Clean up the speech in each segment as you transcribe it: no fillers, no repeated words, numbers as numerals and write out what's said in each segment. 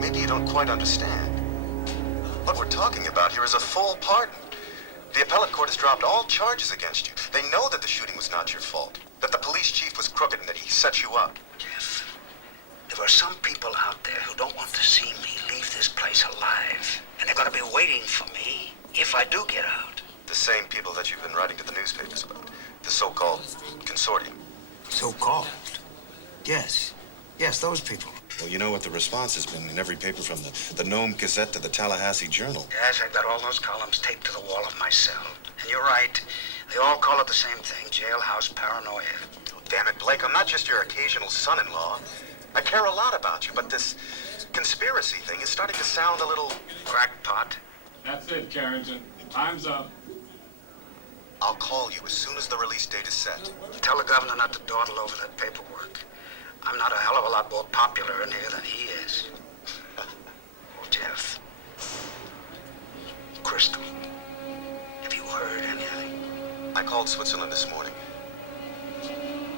Maybe you don't quite understand. What we're talking about here is a full pardon. The appellate court has dropped all charges against you. They know that the shooting was not your fault, that the police chief was crooked and that he set you up. Jeff, there are some people out there who don't want to see me leave this place alive. And they're going to be waiting for me if I do get out. The same people that you've been writing to the newspapers about. The so-called consortium. So-called? Yes. Yes, those people. Well, you know what the response has been in every paper from the Nome Gazette to the Tallahassee Journal. Yes, I've got all those columns taped to the wall of my cell. And you're right. They all call it the same thing, jailhouse paranoia. Oh, damn it, Blake, I'm not just your occasional son-in-law. I care a lot about you, but this conspiracy thing is starting to sound a little crackpot. That's it, Carrington. Time's up. I'll call you as soon as the release date is set. Tell the governor not to dawdle over that paperwork. I'm not a hell of a lot more popular in here than he is. Oh, Jeff. Crystal. Have you heard anything? I called Switzerland this morning.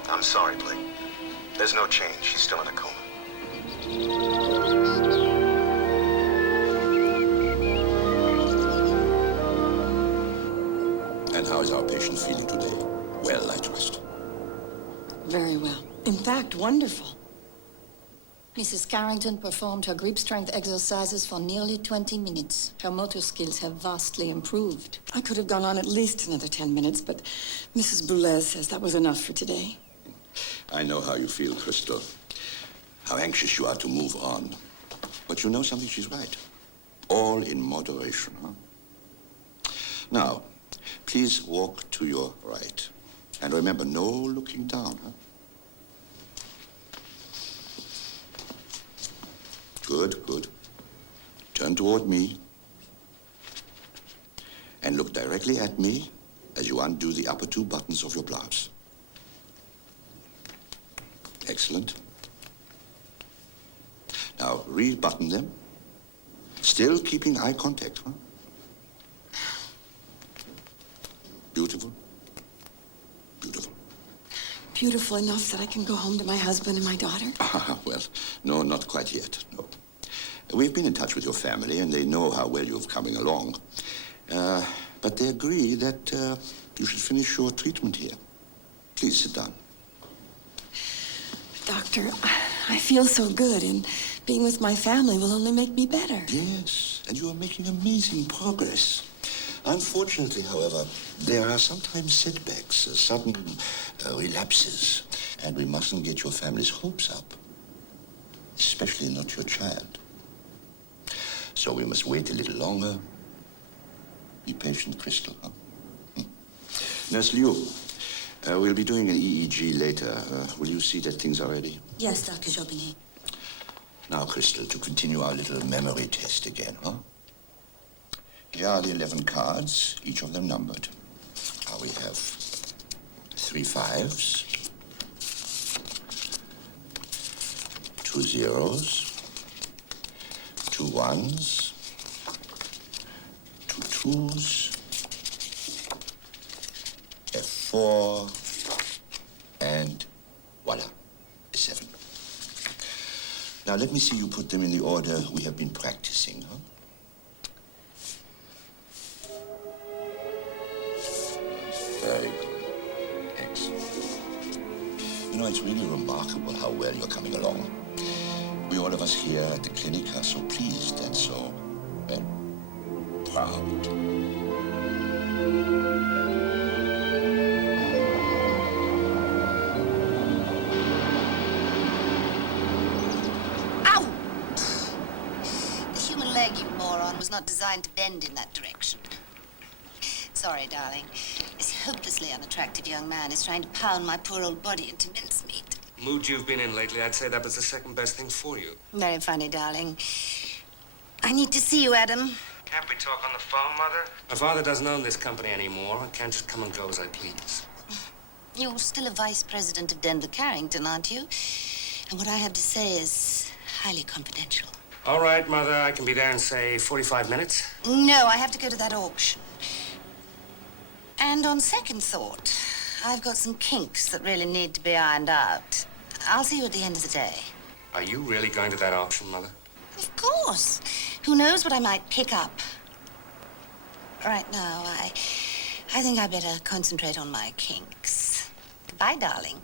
I'm sorry, Blake. There's no change. She's still in a coma. And how is our patient feeling today? Well, I trust. Very well. In fact, wonderful. Mrs. Carrington performed her grip strength exercises for nearly 20 minutes. Her motor skills have vastly improved. I could have gone on at least another 10 minutes, but Mrs. Boulez says that was enough for today. I know how you feel, Crystal. How anxious you are to move on. But you know something, she's right. All in moderation, huh? Now, please walk to your right. And remember, no looking down, huh? Good, good. Turn toward me. And look directly at me as you undo the upper two buttons of your blouse. Excellent. Now, rebutton them. Still keeping eye contact, huh? Beautiful. Beautiful. Beautiful enough that I can go home to my husband and my daughter? Well, no, not quite yet, no. We've been in touch with your family, and they know how well you're coming along. But they agree that you should finish your treatment here. Please sit down. Doctor, I feel so good, and being with my family will only make me better. Yes, and you are making amazing progress. Unfortunately, however, there are sometimes setbacks, sudden relapses, and we mustn't get your family's hopes up, especially not your child. So we must wait a little longer. Be patient, Crystal, huh? Nurse Liu, we'll be doing an EEG later. Will you see that things are ready? Yes, Dr. Jobini. Now, Crystal, to continue our little memory test again, huh? Here are the 11 cards, each of them numbered. Now we have 3 5s, 2 zeros, 2 1s, 2 2s, a 4, and voila, a 7. Now let me see you put them in the order we have been practicing, huh? Very good. Excellent. You know, it's really remarkable how well you're coming along. We all of us here at the clinic are so pleased and so, well, proud. Ow! The human leg, you moron, was not designed to bend in that direction. Sorry, darling. This hopelessly unattractive young man is trying to pound my poor old body into mincemeat. Mood you've been in lately, I'd say that was the second best thing for you. Very funny, darling. I need to see you, Adam. Can't we talk on the phone, Mother? My father doesn't own this company anymore. I can't just come and go as I please. You're still a vice president of Denver Carrington, aren't you? And what I have to say is highly confidential. All right, Mother, I can be there in, say, 45 minutes. No, I have to go to that auction. And on second thought, I've got some kinks that really need to be ironed out. I'll see you at the end of the day. Are you really going to that auction, Mother? Of course. Who knows what I might pick up? Right now, I think I better concentrate on my kinks. Goodbye, darling.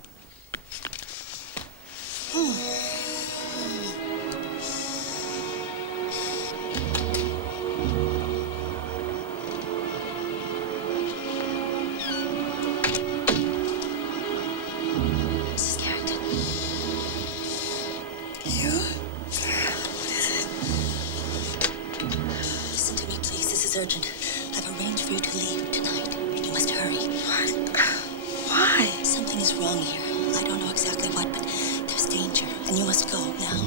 Mrs. Carrington. You? Listen to me, please. This is urgent. I've arranged for you to leave tonight. You must hurry. What? Why? Something is wrong here. I don't know exactly what, but there's danger, and you must go now.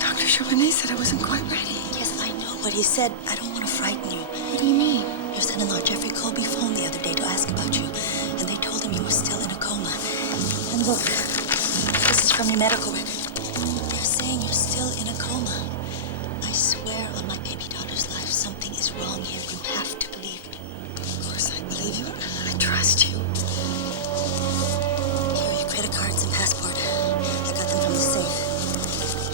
Dr. Chauvenet said I wasn't quite ready. Yes, I know what he said. I don't want to frighten you. What do you mean? Your son-in-law, Jeffrey Colby, phoned the other day to ask about you, and they told him you were still in a coma. And look, this is from your medical record. They're saying you're still in a coma. I swear on my baby daughter's life, something is wrong here. You have to believe me. Of course I believe you. I trust you. Here are your credit cards and passport. I got them from the safe.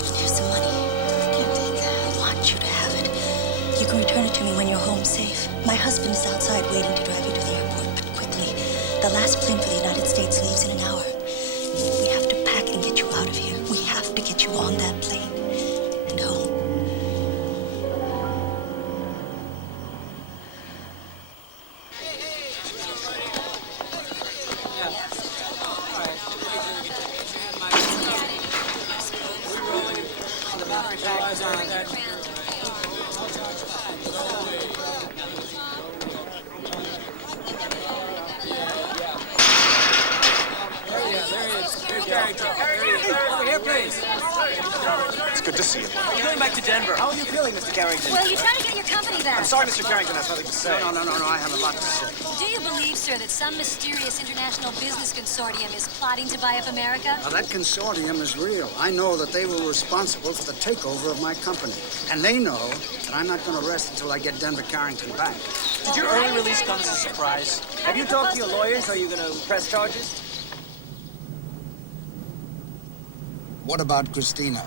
And here's some money. I can't take that. I want you to have it. You can return it to me when you're home safe. My husband is outside waiting to drive you to the airport, but quickly. The last plane for the United States leaves in an hour. We have to pack and get you out of here. We have to get you on that plane and home. Over here, please. It's good to see you. You're going back to Denver. How are you feeling, Mr. Carrington? Well, you're trying to get your company back. I'm sorry, Mr. Carrington, has nothing to say. No, I have a lot to say. Do you believe, sir, that some mysterious international business consortium is plotting to buy up America? Now, that consortium is real. I know that they were responsible for the takeover of my company. And they know that I'm not going to rest until I get Denver Carrington back. Did your early release come as a surprise? Have you talked to your lawyers? Are you going to press charges? What about Christina?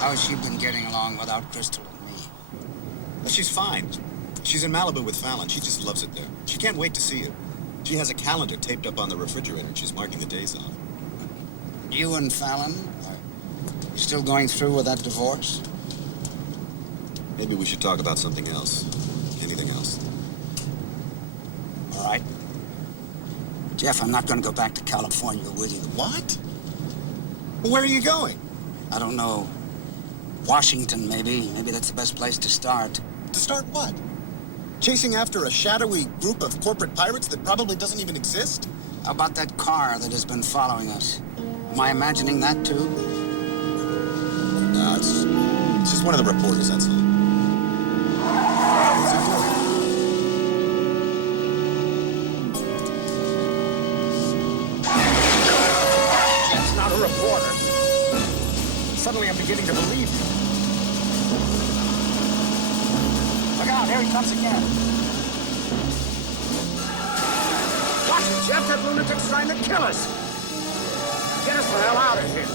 How's she been getting along without Crystal and me? Well, she's fine. She's in Malibu with Fallon. She just loves it there. She can't wait to see you. She has a calendar taped up on the refrigerator, and she's marking the days off. You and Fallon are still going through with that divorce? Maybe we should talk about something else. Anything else. All right. Jeff, I'm not going to go back to California with you. What? Well, where are you going? I don't know. Washington, maybe. Maybe that's the best place to start. To start what? Chasing after a shadowy group of corporate pirates that probably doesn't even exist? How about that car that has been following us? Am I imagining that too? No, it's just one of the reporters, that's all. That's not a reporter. Suddenly I'm beginning to believe you. Look out, here he comes again. Watch it, Jeff, that lunatic's trying to kill us. Get us the hell out of here.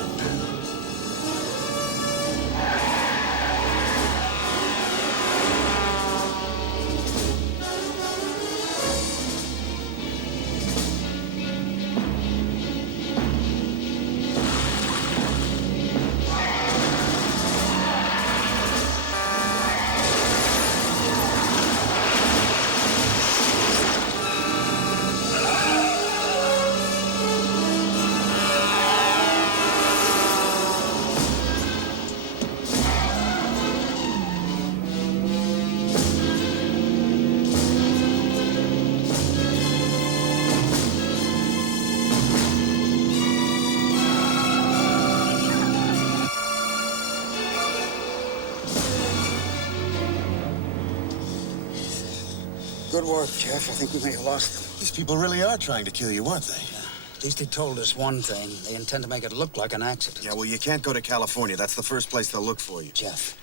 Good work, Jeff. I think we may have lost them. These people really are trying to kill you, aren't they? At least they told us one thing. They intend to make it look like an accident. Yeah, well, you can't go to California. That's the first place they'll look for you. Jeff,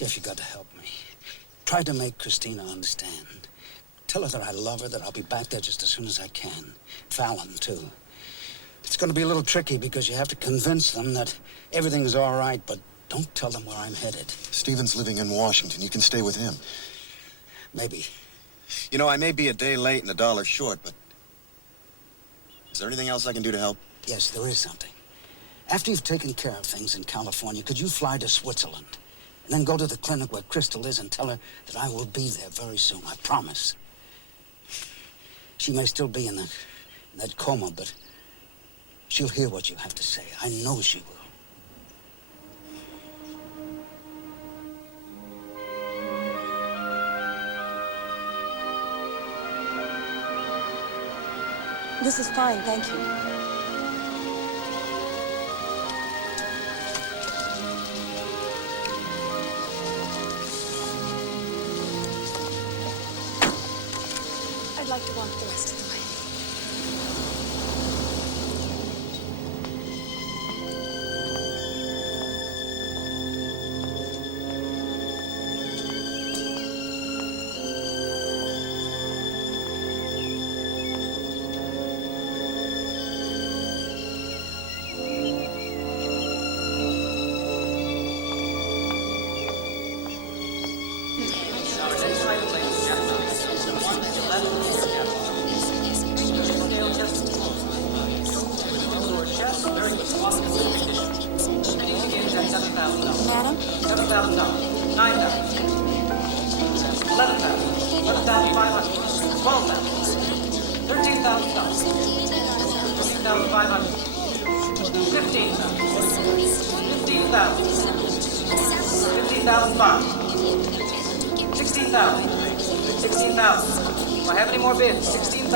you got to help me. Try to make Christina understand. Tell her that I love her, that I'll be back there just as soon as I can. Fallon, too. It's going to be a little tricky because you have to convince them that everything's all right, but Don't tell them where I'm headed. Stephen's living in Washington. You can stay with him. Maybe. You know, I may be a day late and $1 short, but... Is there anything else I can do to help? Yes, there is something. After you've taken care of things in California, could you fly to Switzerland? And then go to the clinic where Crystal is and tell her that I will be there very soon. I promise. She may still be in that coma, but she'll hear what you have to say. I know she will. This is fine, thank you. I'd like to walk the rest of the way. Madam? $7,000, $9,000, $11,000, $11,500, $12,000, $13,000, $13,500, $15,000, $15,000, $15,500, $16,000, $16,000. Do I have any more bids? $16,000,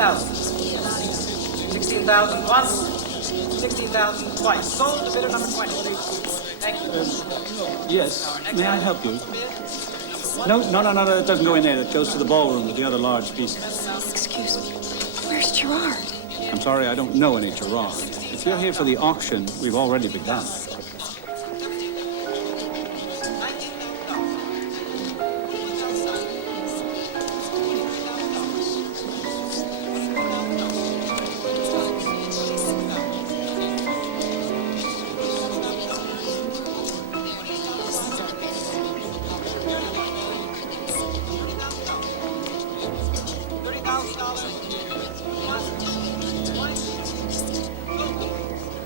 $16,000 once, $16,000 twice. Sold to bidder number 20. Thank you. Yes. May I help you? No, it doesn't go in there. It goes to the ballroom with the other large pieces. Excuse me. Where's Gerard? I'm sorry, I don't know any Gerard. If you're here for the auction, we've already begun.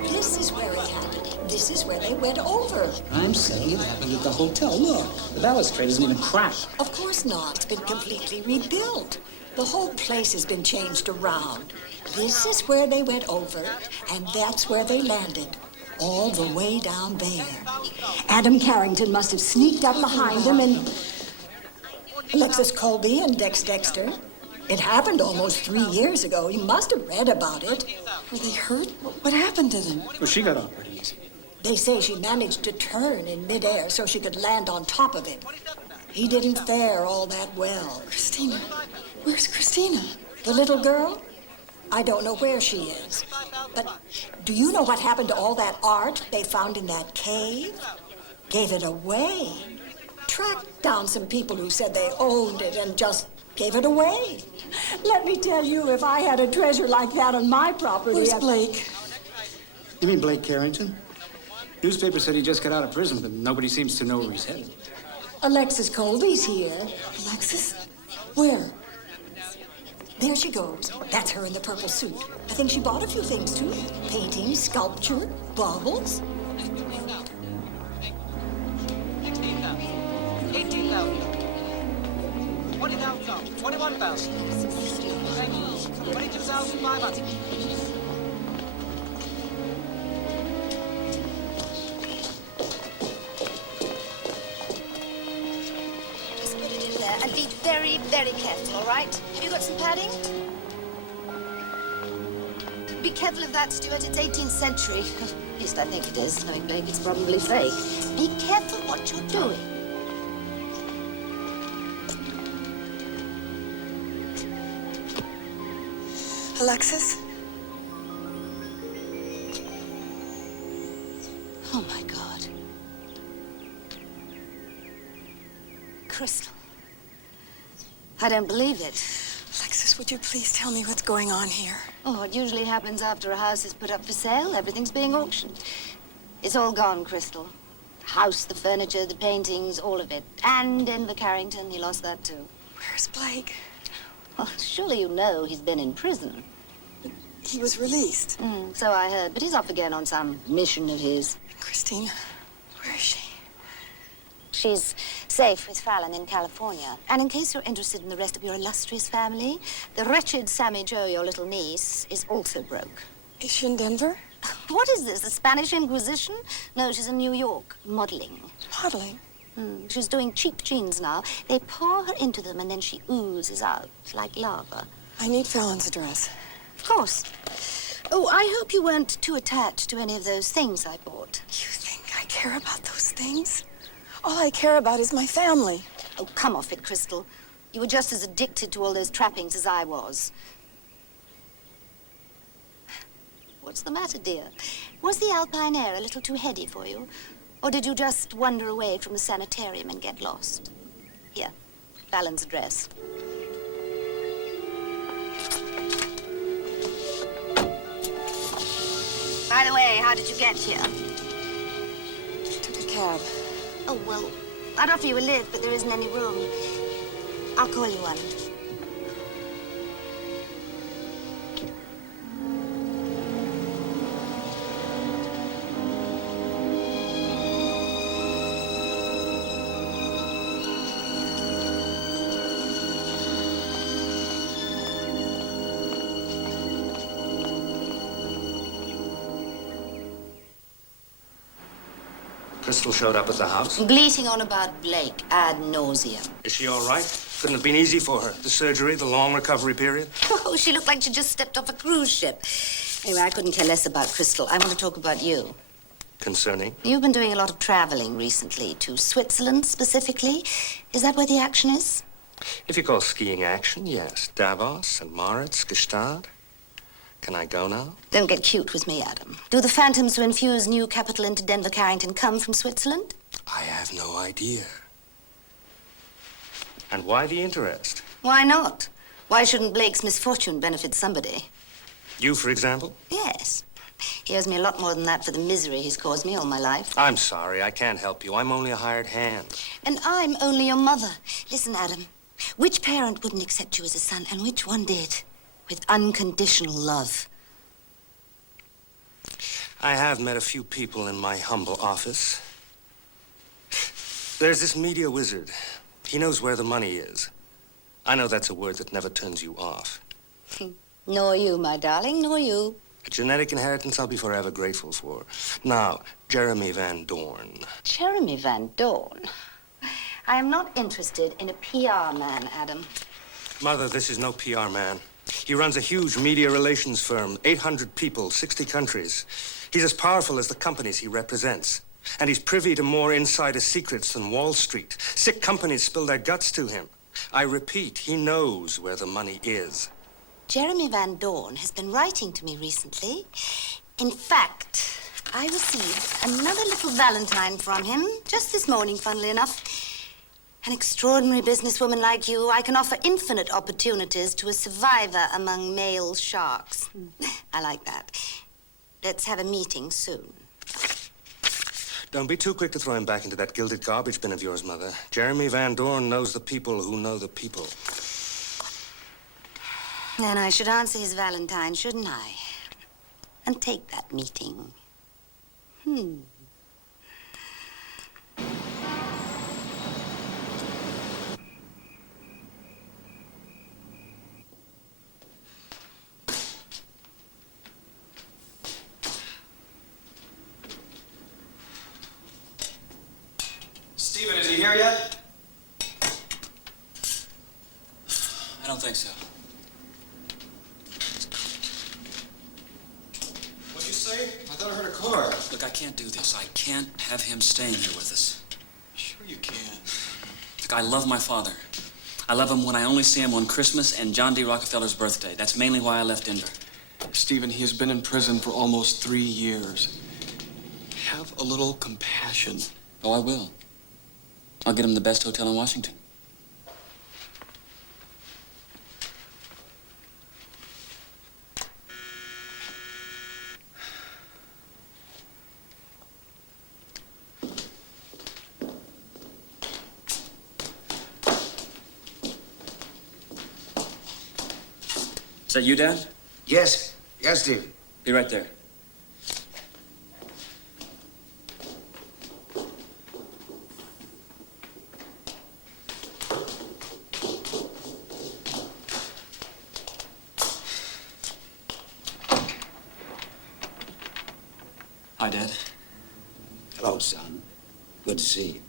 This is where it happened. This is where they went over. I'm saying it happened at the hotel. Look, the balustrade isn't even cracked. Of course not. It's been completely rebuilt. The whole place has been changed around. This is where they went over, and that's where they landed. All the way down there. Adam Carrington must have sneaked up behind them and... Alexis Colby and Dex Dexter. It happened almost 3 years ago. You must have read about it. Were they hurt? What happened to them? Well, she got off pretty easy. They say she managed to turn in midair so she could land on top of him. He didn't fare all that well. Christina. Where's Christina? The little girl? I don't know where she is. But do you know what happened to all that art they found in that cave? Gave it away. Tracked down some people who said they owned it and just gave it away. Let me tell you, if I had a treasure like that on my property... Where's Blake? You mean Blake Carrington? Newspaper said he just got out of prison, but nobody seems to know where he's headed. Alexis Colby's here. Alexis? Where? There she goes. That's her in the purple suit. I think she bought a few things, too. Paintings, sculpture, baubles. $16,000, $18,000, $20,000, $21,000. Thank you. $22,500. Just put it in there and be very, very careful, all right? Have you got some padding? Be careful of that, Stuart. It's 18th century. At least I think it is. Knowing Blake, it's probably fake. Be careful what you're doing. Alexis? Oh, my God. Crystal. I don't believe it. Alexis, would you please tell me what's going on here? Oh, it usually happens after a house is put up for sale. Everything's being auctioned. It's all gone, Crystal. house, the furniture, the paintings, all of it. And Denver Carrington, he lost that too. Where's Blake? Well, surely you know he's been in prison. He was released. So I heard, but he's off again on some mission of his. Christine, where is she? She's safe with Fallon in California. And in case you're interested in the rest of your illustrious family, the wretched Sammy Jo, your little niece, is also broke. Is she in Denver? What is this, the Spanish Inquisition? No, she's in New York, modeling. Modeling? She's doing cheap jeans now. They pour her into them and then she oozes out like lava. I need Fallon's address. Of course. Oh, I hope you weren't too attached to any of those things I bought. You think I care about those things? All I care about is my family. Oh, come off it, Crystal. You were just as addicted to all those trappings as I was. What's the matter, dear? Was the Alpine air a little too heady for you? Or did you just wander away from the sanitarium and get lost? Here, Fallon's address. By the way, how did you get here? Took a cab. Oh, well, I'd offer you a lift, but there isn't any room. I'll call you one. Crystal showed up at the house. Bleating on about Blake ad nauseum. Is she all right? Couldn't have been easy for her. The surgery, the long recovery period. Oh, she looked like she just stepped off a cruise ship. Anyway, I couldn't care less about Crystal. I want to talk about you. Concerning? You've been doing a lot of traveling recently, to Switzerland specifically. Is that where the action is? If you call skiing action, yes. Davos, St. Moritz, Gstaad. Can I go now? Don't get cute with me, Adam. Do the phantoms who infuse new capital into Denver Carrington come from Switzerland? I have no idea. And why the interest? Why not? Why shouldn't Blake's misfortune benefit somebody? You, for example? Yes. He owes me a lot more than that for the misery he's caused me all my life. I'm sorry, I can't help you. I'm only a hired hand. And I'm only your mother. Listen, Adam, which parent wouldn't accept you as a son, and which one did? With unconditional love. I have met a few people in my humble office. There's this media wizard. He knows where the money is. I know that's a word that never turns you off. Nor you, my darling, nor you. A genetic inheritance I'll be forever grateful for. Now, Jeremy Van Dorn. Jeremy Van Dorn? I am not interested in a PR man, Adam. Mother, this is no PR man. He runs a huge media relations firm, 800 people, 60 countries. He's as powerful as the companies he represents. And he's privy to more insider secrets than Wall Street. Sick companies spill their guts to him. I repeat, he knows where the money is. Jeremy Van Dorn has been writing to me recently. In fact, I received another little valentine from him just this morning, funnily enough. An extraordinary businesswoman like you, I can offer infinite opportunities to a survivor among male sharks. I like that. Let's have a meeting soon. Don't be too quick to throw him back into that gilded garbage bin of yours, Mother. Jeremy Van Dorn knows the people who know the people. Then I should answer his valentine, shouldn't I? And take that meeting. Stephen, is he here yet? I don't think so. What'd you say? I thought I heard a car. Look, I can't do this. I can't have him staying here with us. Sure you can. Look, I love my father. I love him when I only see him on Christmas and John D. Rockefeller's birthday. That's mainly why I left Denver. Stephen, he has been in prison for almost 3 years. Have a little compassion. Oh, I will. I'll get him the best hotel in Washington. that you, Dad? Yes. Yes, Steve. Be right there. Hi, Dad. Hello, son. Good to see you.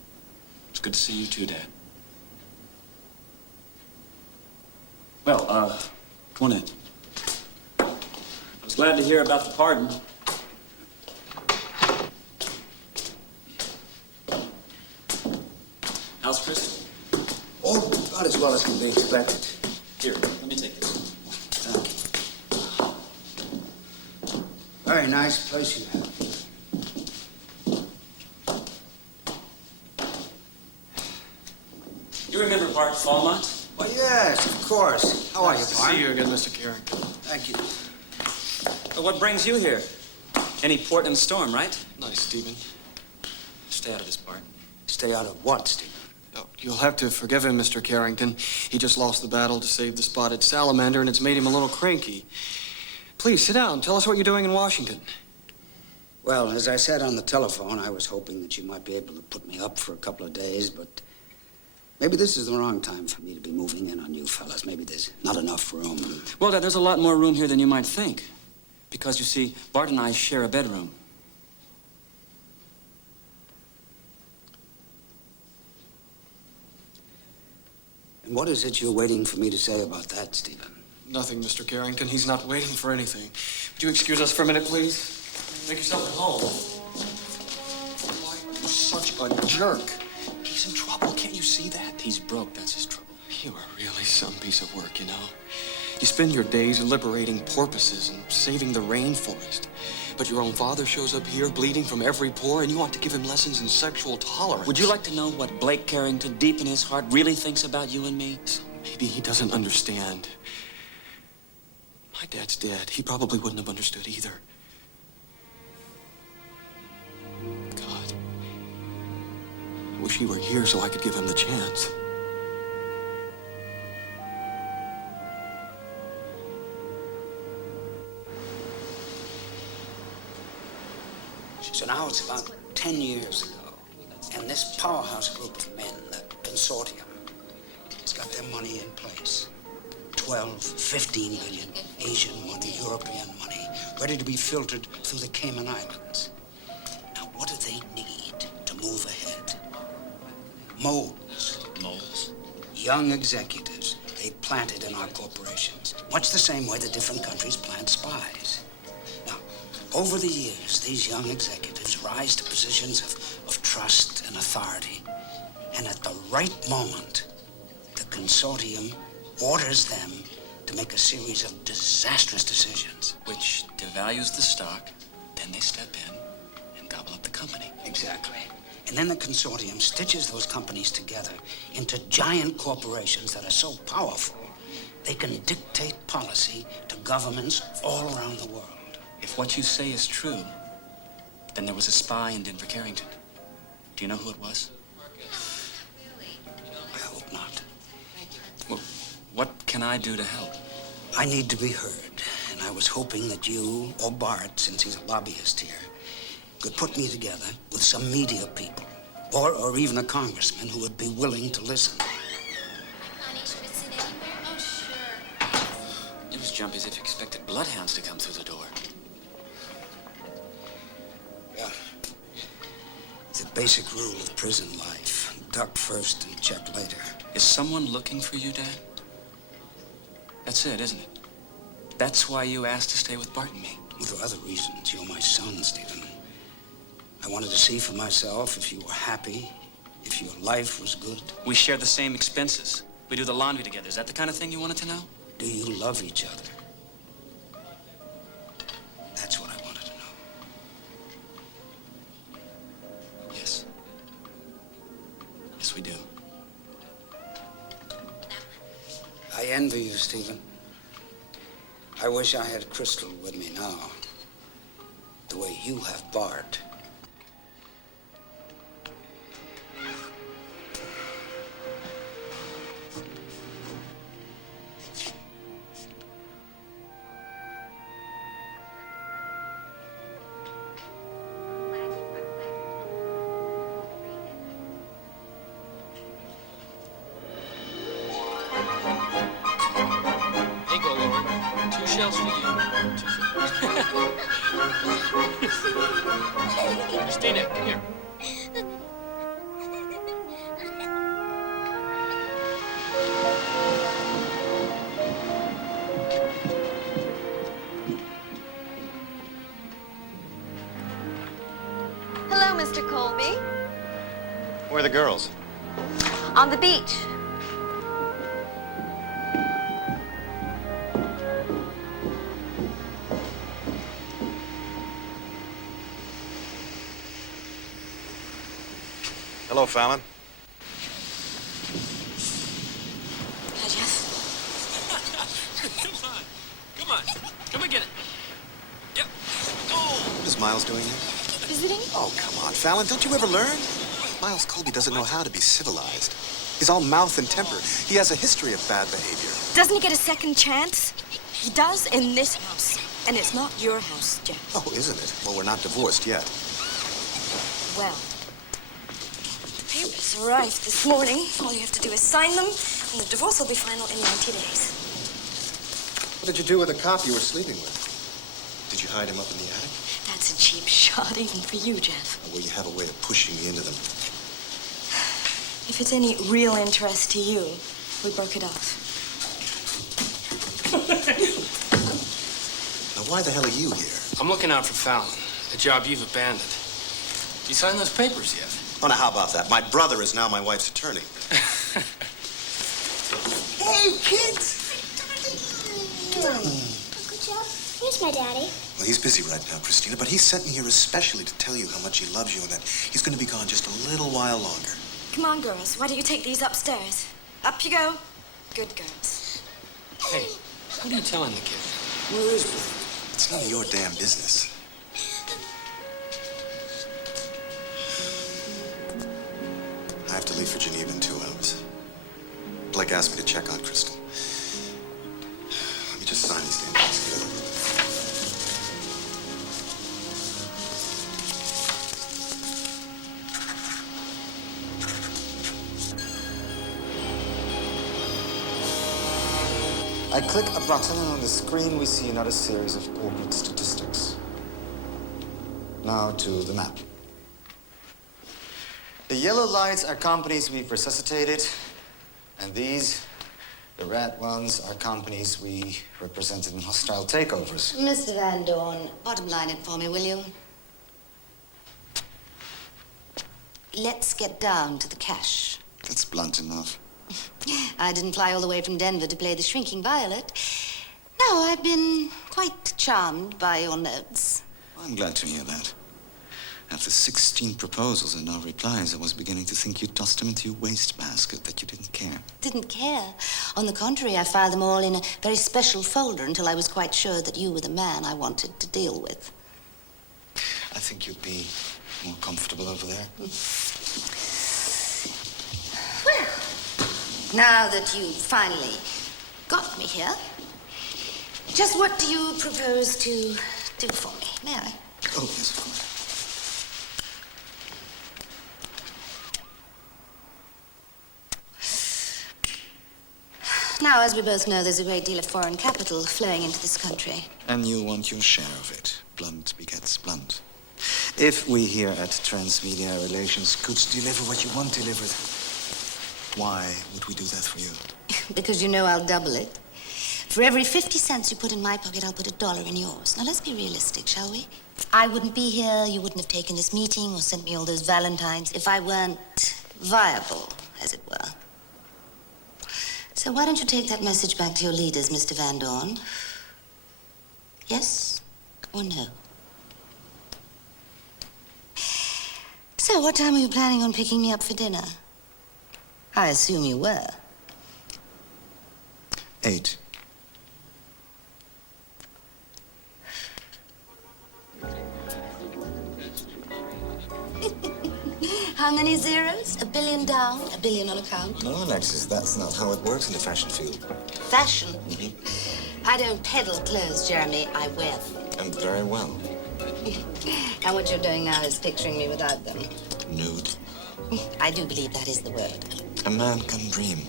It's good to see you too, Dad. Well, come on in. I was glad to hear about the pardon. How's Chris? Oh, about as well as can be expected. Here, let me take this. Thank you. Very nice place you have. You remember Bart Falmont? Well, yes, of course. How are you, Nice to Bart? see you again, Mr. Carrington. Thank you. Well, what brings you here? Any port in the storm, right? Nice, Stephen. Stay out of this, Bart. Stay out of what, Stephen? Oh, you'll have to forgive him, Mr. Carrington. He just lost the battle to save the spotted salamander, and it's made him a little cranky. Please, sit down. Tell us what you're doing in Washington. Well, as I said on the telephone, I was hoping that you might be able to put me up for a couple of days, but maybe this is the wrong time for me to be moving in on you fellas. Maybe there's not enough room. Well, Dad, there's a lot more room here than you might think. Because, you see, Bart and I share a bedroom. And what is it you're waiting for me to say about that, Stephen? Nothing, Mr. Carrington. He's not waiting for anything. Would you excuse us for a minute, please? Make yourself at home. Why, you're such a jerk. He's in trouble. Can't you see that? He's broke, that's his trouble. You are really some piece of work, you know. You spend your days liberating porpoises and saving the rainforest. But your own father shows up here bleeding from every pore, and you want to give him lessons in sexual tolerance. Would you like to know what Blake Carrington, deep in his heart, really thinks about you and me? Maybe he doesn't understand. My dad's dead. He probably wouldn't have understood either. God. I wish he were here so I could give him the chance. So now it's about 10 years ago, and this powerhouse group of men, the consortium, has got their money in place. 12, 15 billion Asian money, European money, ready to be filtered through the Cayman Islands. Now, what do they need to move ahead? Moles. Moles? Young executives they planted in our corporations, much the same way that different countries plant spies. Now, over the years, these young executives rise to positions of trust and authority. And at the right moment, the consortium orders them to make a series of disastrous decisions. Which devalues the stock, then they step in and gobble up the company. Exactly. And then the consortium stitches those companies together into giant corporations that are so powerful, they can dictate policy to governments all around the world. If what you say is true, then there was a spy in Denver Carrington. Do you know who it was? I hope not. Well, what can I do to help? I need to be heard, and I was hoping that you, or Bart, since he's a lobbyist here, could put me together with some media people, or even a congressman who would be willing to listen. Honey, should we sit anywhere? Oh, sure. You was jumpy as if you expected bloodhounds to come through the door. Yeah. It's a basic rule of prison life. Duck first and check later. Is someone looking for you, Dad? That's it, isn't it? That's why you asked to stay with Bart and me. Well, there are other reasons. You're my son, Stephen. I wanted to see for myself if you were happy, if your life was good. We share the same expenses. We do the laundry together. Is that the kind of thing you wanted to know? Do you love each other? That's what I wanted to know. Yes. Yes, we do. I envy you, Stephen. I wish I had Crystal with me now, the way you have Bart. shells for you. Christina, come here. Hello, Mr. Colby. Where are the girls? On the beach. Hello, Fallon. Hi, Jeff. Come on. Come and get it. Yep. What is Miles doing here? Visiting? Oh, come on, Fallon. Don't you ever learn? Miles Colby doesn't know how to be civilized. He's all mouth and temper. He has a history of bad behavior. Doesn't he get a second chance? He does in this house. And it's not your house, Jeff. Oh, isn't it? Well, we're not divorced yet. Well, papers arrived this morning. All you have to do is sign them, and the divorce will be final in 90 days. What did you do with the cop you were sleeping with? Did you hide him up in the attic? That's a cheap shot, even for you, Jeff. Or will you have a way of pushing me into them? If it's any real interest to you, we broke it off. Now, why the hell are you here? I'm looking out for Fallon, a job you've abandoned. You signed those papers yet? Oh, now, how about that? My brother is now my wife's attorney. Hey, kids! Uncle Jeff, where's my daddy? Well, he's busy right now, Christina, but he sent me here especially to tell you how much he loves you and that he's going to be gone just a little while longer. Come on, girls. Why don't you take these upstairs? Up you go. Good girls. Hey, what are you telling the kid? Where is he? It's none of your damn business. I have to leave for Geneva in 2 hours. Blake asked me to check on Crystal. Let me just sign these damn things. Get over it. I click a button, and on the screen we see another series of corporate statistics. Now to the map. The yellow lights are companies we've resuscitated, and these, the red ones, are companies we represented in hostile takeovers. Mr. Van Dorn, bottom line it for me, will you? Let's get down to the cash. That's blunt enough. I didn't fly all the way from Denver to play the shrinking violet. No, I've been quite charmed by your notes. I'm glad to hear that. After 16 proposals and no replies, I was beginning to think you tossed them into your wastebasket, that you didn't care. Didn't care. On the contrary, I filed them all in a very special folder until I was quite sure that you were the man I wanted to deal with. I think you'd be more comfortable over there. Well, now that you've finally got me here, just what do you propose to do for me? May I? Oh, yes, of course. Now, as we both know, there's a great deal of foreign capital flowing into this country. And you want your share of it. Blunt begets blunt. If we here at Transmedia Relations could deliver what you want delivered, why would we do that for you? Because you know I'll double it. For every 50 cents you put in my pocket, I'll put $1 in yours. Now, let's be realistic, shall we? I wouldn't be here, you wouldn't have taken this meeting or sent me all those valentines if I weren't viable, as it were. So why don't you take that message back to your leaders, Mr. Van Dorn? Yes or no? So what time were you planning on picking me up for dinner? I assume you were. 8. How many zeros? $1 billion down, $1 billion on account? No, Alexis, that's not how it works in the fashion field. Fashion? I don't peddle clothes, Jeremy. I wear them. And very well. And what you're doing now is picturing me without them. Nude. I do believe that is the word. A man can dream.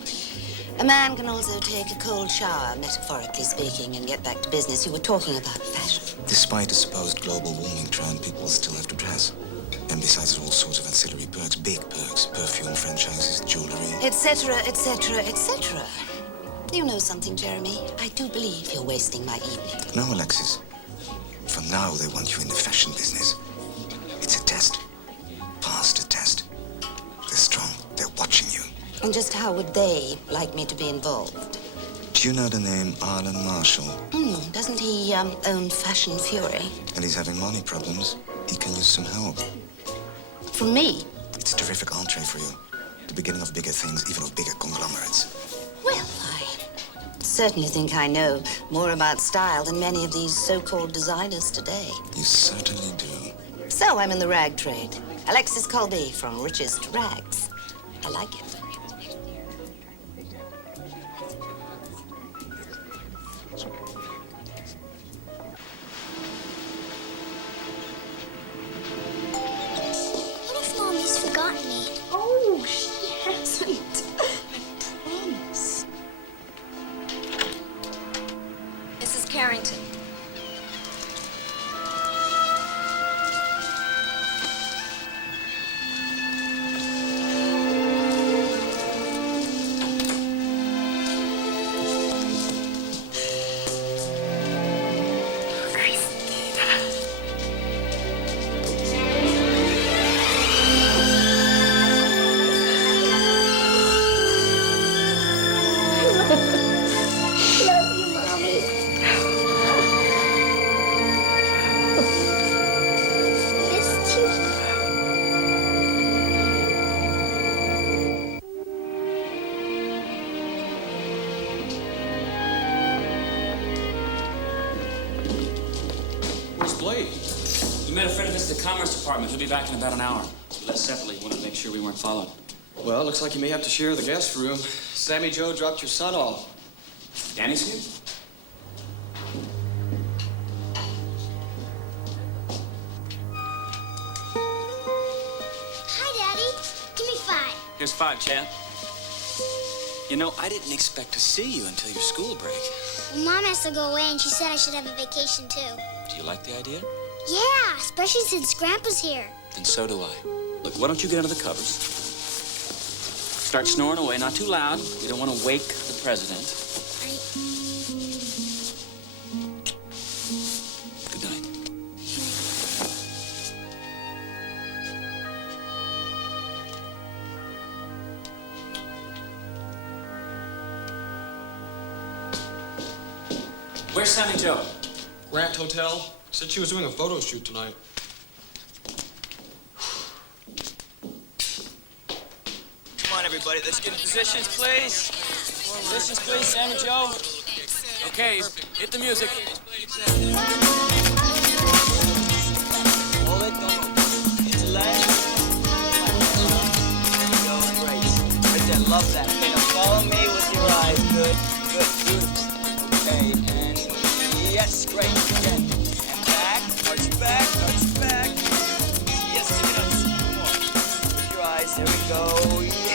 A man can also take a cold shower, metaphorically speaking, and get back to business. You were talking about fashion. Despite the supposed global warming trend, people still have to dress. And besides, there's all sorts of ancillary perks, big perks, perfume franchises, jewelry. Etc., etc., etc. You know something, Jeremy? I do believe you're wasting my evening. No, Alexis. For now, they want you in the fashion business. It's a test. Pass the test. They're strong. They're watching you. And just how would they like me to be involved? Do you know the name Arlen Marshall? Doesn't he own Fashion Fury? And he's having money problems. He can use some help. From me? It's a terrific entree for you. The beginning of bigger things, even of bigger conglomerates. Well, I certainly think I know more about style than many of these so-called designers today. You certainly do. So I'm in the rag trade. Alexis Colby, from riches to rags. I like it. What if Mommy's forgotten me? Oh, she hasn't. I promise. Mrs. Carrington. Love you, Mommy. Missed you. Where's Blade? We met a friend of his at the Commerce Department. He'll be back in about an hour. We left separately. Wanted to make sure we weren't followed. Well, looks like you may have to share the guest room. Sammy Joe dropped your son off. Danny's here? Hi, Daddy. Give me 5. Here's 5, champ. You know, I didn't expect to see you until your school break. Well, Mom has to go away, and she said I should have a vacation, too. Do you like the idea? Yeah, especially since Grandpa's here. And so do I. Look, why don't you get under the covers? Start snoring away, not too loud. We don't want to wake the president. Good night. Where's Sammy Joe? Grant Hotel. Said she was doing a photo shoot tonight. Come on, everybody. Let's get in positions, please. Positions, please, Sam and Joe. Okay, hit the music. Hold it, go. It's left. There you go, great. Right there, love that. Okay, now follow me with your eyes. Good, good, good. Okay, and yes, great. Again. And back, arch back, arch back. Yes, give it up. Come on. With your eyes, there we go. Yeah.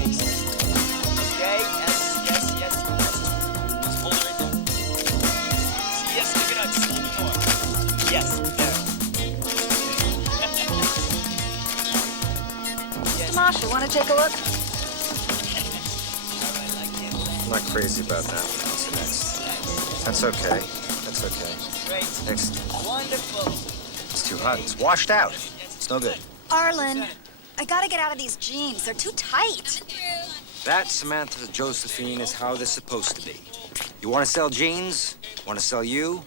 Nice. Okay, yes, yes, yes, yes. Just hold it right there. Yes, give it up. Just a little bit more. Yes, there. Yes. Masha, want to take a look? I'm not crazy about that one. What's the next? That's okay. That's okay. Great. Next. Wonderful. It's too hot. It's washed out. It's no good. Arlen, I gotta get out of these jeans. They're too tight. That, Samantha Josephine, is how they're supposed to be. You want to sell jeans? Want to sell you?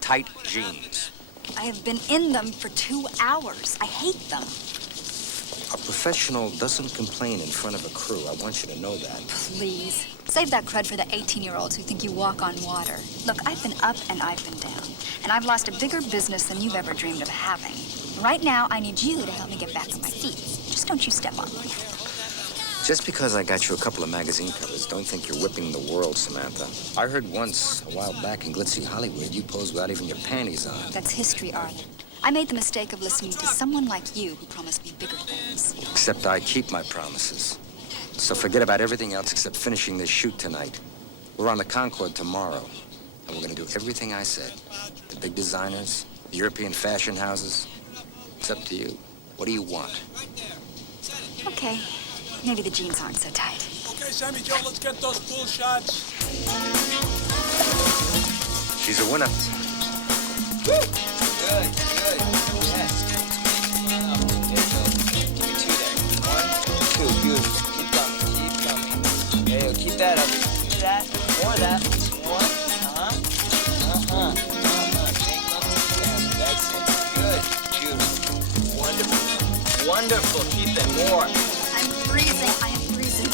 Tight jeans. I have been in them for 2 hours. I hate them. A professional doesn't complain in front of a crew. I want you to know that. Please. Save that crud for the 18-year-olds who think you walk on water. Look, I've been up and I've been down. And I've lost a bigger business than you've ever dreamed of having. Right now, I need you to help me get back on my feet. Just don't you step on me. Just because I got you a couple of magazine covers, don't think you're whipping the world, Samantha. I heard once, a while back in glitzy Hollywood, you posed without even your panties on. That's history, Arlen. I made the mistake of listening to someone like you who promised me bigger things. Except I keep my promises. So forget about everything else except finishing this shoot tonight. We're on the Concorde tomorrow, and we're gonna do everything I said. The big designers, the European fashion houses. It's up to you. What do you want? Okay. Maybe the jeans aren't so tight. Okay, Sammy Joe, let's get those pool shots. She's a winner. Good, good. Yes. There you go. Give me two there. 1, 2. Beautiful. Keep coming. Keep coming. There you go. Keep that up. Keep that. More of that. One. Make love to them. That's it. Good. Beautiful. Wonderful. Wonderful. Keep it. More. I'm freezing. I am freezing.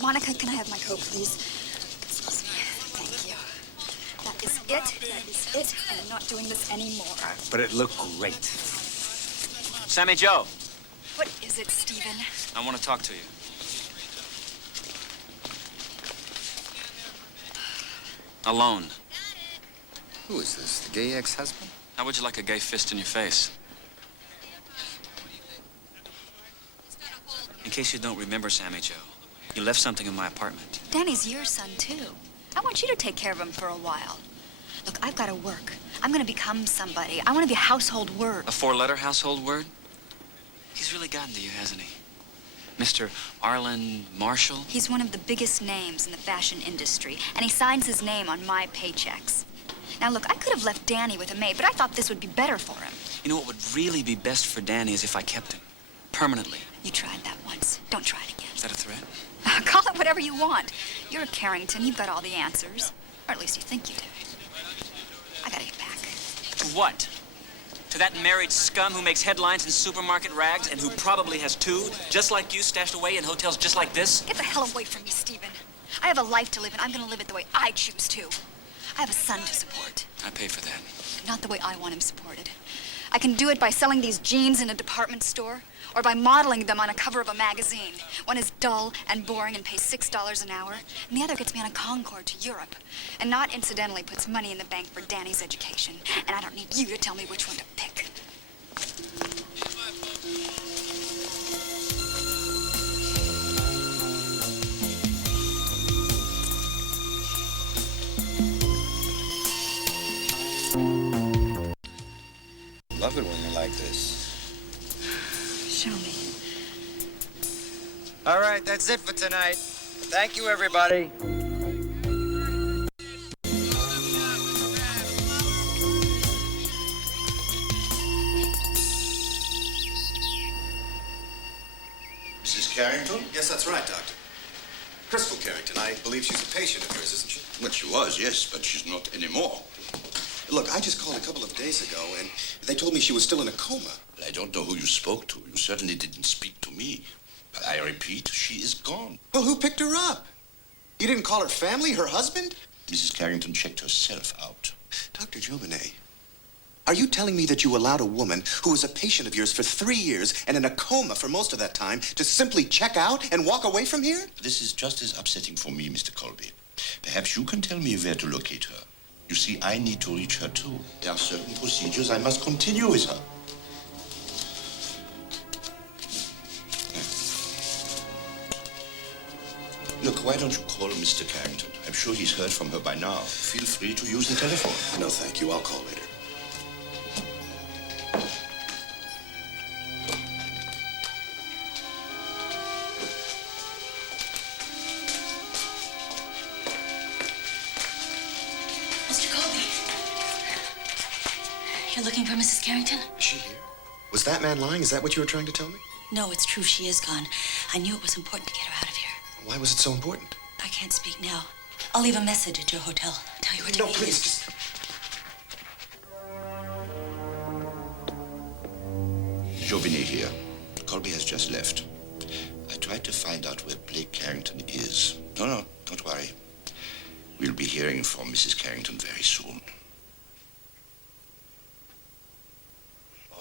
Monica, can I have my coat, please? Excuse me. Thank you. That is it. That is it. I'm not doing this anymore. But it looked great. Sammy Joe, What is it, Stephen? I want to talk to you. Alone. Who is this? The gay ex-husband? How would you like a gay fist in your face? In case you don't remember, Sammy Joe, you left something in my apartment. Danny's your son, too. I want you to take care of him for a while. Look, I've got to work. I'm going to become somebody. I want to be a household word. A 4-letter household word? He's really gotten to you, hasn't he? Mr. Arlen Marshall? He's one of the biggest names in the fashion industry, and he signs his name on my paychecks. Now, look, I could have left Danny with a maid, but I thought this would be better for him. You know what would really be best for Danny is if I kept him. Permanently. You tried that once. Don't try it again. Is that a threat? Call it whatever you want. You're a Carrington. You've got all the answers. Or at least you think you do. I gotta get back. To what? To that married scum who makes headlines in supermarket rags and who probably has 2, just like you, stashed away in hotels just like this? Get the hell away from me, Stephen. I have a life to live, and I'm gonna live it the way I choose to. I have a son to support. I pay for that. Not the way I want him supported. I can do it by selling these jeans in a department store or by modeling them on a cover of a magazine. One is dull and boring and pays $6 an hour, and the other gets me on a Concorde to Europe. And not incidentally puts money in the bank for Danny's education. And I don't need you to tell me which one to pick. Love it when you're like this. Show me. All right, that's it for tonight. Thank you, everybody. Mrs. Carrington? Yes, that's right, Doctor. Crystal Carrington. I believe she's a patient of yours, isn't she? Well, she was, yes, but she's not anymore. Look, I just called a couple of days ago, and they told me she was still in a coma. Well, I don't know who you spoke to. You certainly didn't speak to me. But I repeat, she is gone. Well, who picked her up? You didn't call her family, her husband? Mrs. Carrington checked herself out. Dr. Jobinay, are you telling me that you allowed a woman who was a patient of yours for 3 years and in a coma for most of that time to simply check out and walk away from here? This is just as upsetting for me, Mr. Colby. Perhaps you can tell me where to locate her. You see, I need to reach her, too. There are certain procedures I must continue with her. Look, why don't you call Mr. Carrington? I'm sure he's heard from her by now. Feel free to use the telephone. No, thank you. I'll call later. Mr. Colby. You're looking for Mrs. Carrington? Is she here? Was that man lying? Is that what you were trying to tell me? No, it's true. She is gone. I knew it was important to get her out of here. Why was it so important? I can't speak now. I'll leave a message at your hotel. Tell you where to No, meet. please, just... Jobinay here. Colby has just left. I tried to find out where Blake Carrington is. No, don't worry. We'll be hearing from Mrs. Carrington very soon.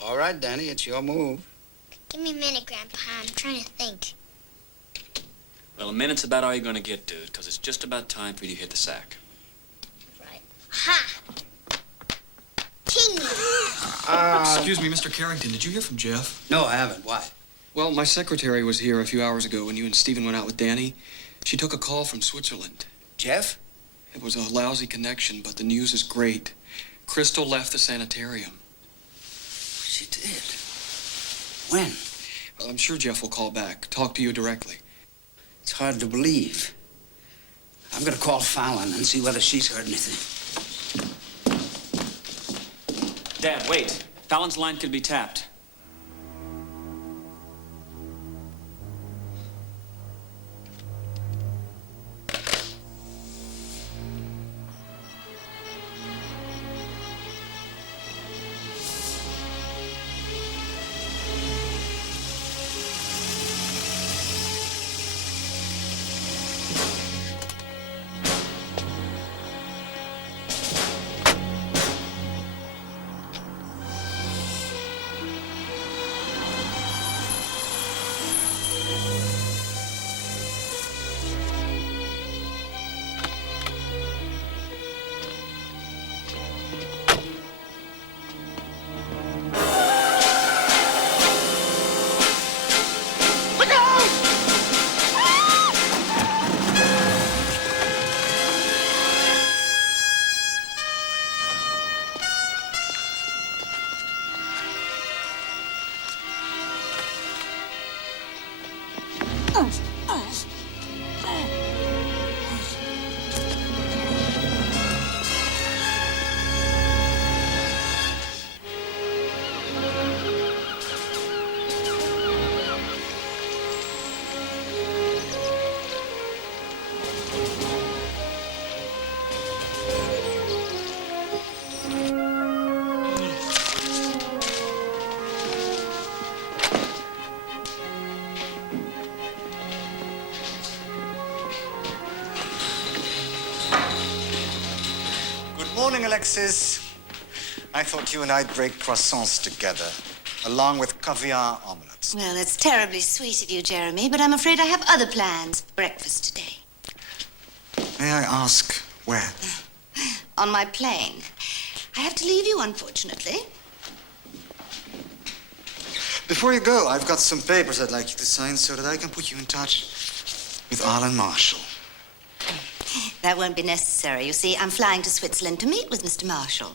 All right, Danny, it's your move. Give me a minute, Grandpa. I'm trying to think. Well, a minute's about all you're gonna get, dude, because it's just about time for you to hit the sack. Ha! Excuse me, Mr. Carrington, did you hear from Jeff? No, I haven't. Why? Well, my secretary was here a few hours ago when you and Stephen went out with Danny. She took a call from Switzerland. Jeff? It was a lousy connection, but the news is great. Crystal left the sanitarium. She did. When? Well, I'm sure Jeff will call back, talk to you directly. It's hard to believe. I'm gonna call Fallon and see whether she's heard anything. Dad, wait. Fallon's line could be tapped. Morning, Alexis. I thought you and I'd break croissants together, along with caviar omelets. Well, it's terribly sweet of you, Jeremy, but I'm afraid I have other plans for breakfast today. May I ask where? On my plane. I have to leave you, unfortunately. Before you go, I've got some papers I'd like you to sign so that I can put you in touch with Arlen Marshall. That won't be necessary. You see, I'm flying to Switzerland to meet with Mr. Marshall.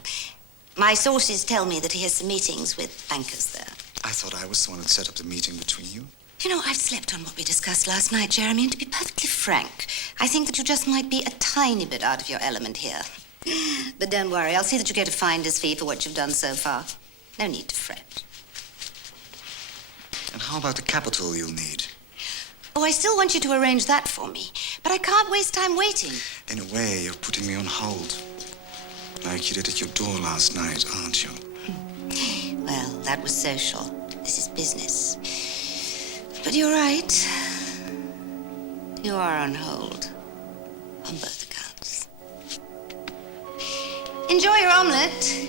My sources tell me that he has some meetings with bankers there. I thought I was the one who'd set up the meeting between you. You know, I've slept on what we discussed last night, Jeremy, and to be perfectly frank, I think that you just might be a tiny bit out of your element here. But don't worry, I'll see that you get a finder's fee for what you've done so far. No need to fret. And how about the capital you'll need? Oh, I still want you to arrange that for me, but I can't waste time waiting. In a way, you're putting me on hold. Like you did at your door last night, aren't you? Well, that was social. This is business. But you're right. You are on hold. On both accounts. Enjoy your omelette.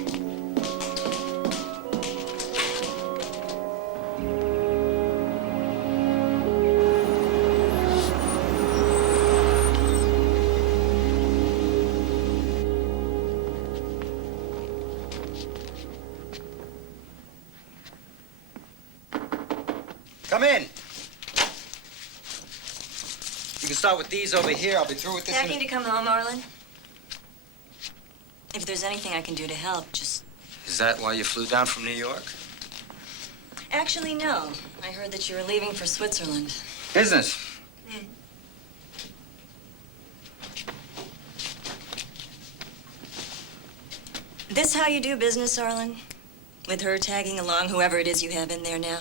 Come in. You can start with these over here. I'll be through with this. Packing to come home, Arlen? If there's anything I can do to help, just... Is that why you flew down from New York? Actually, no. I heard that you were leaving for Switzerland. Business. This how you do business, Arlen? With her tagging along whoever it is you have in there now?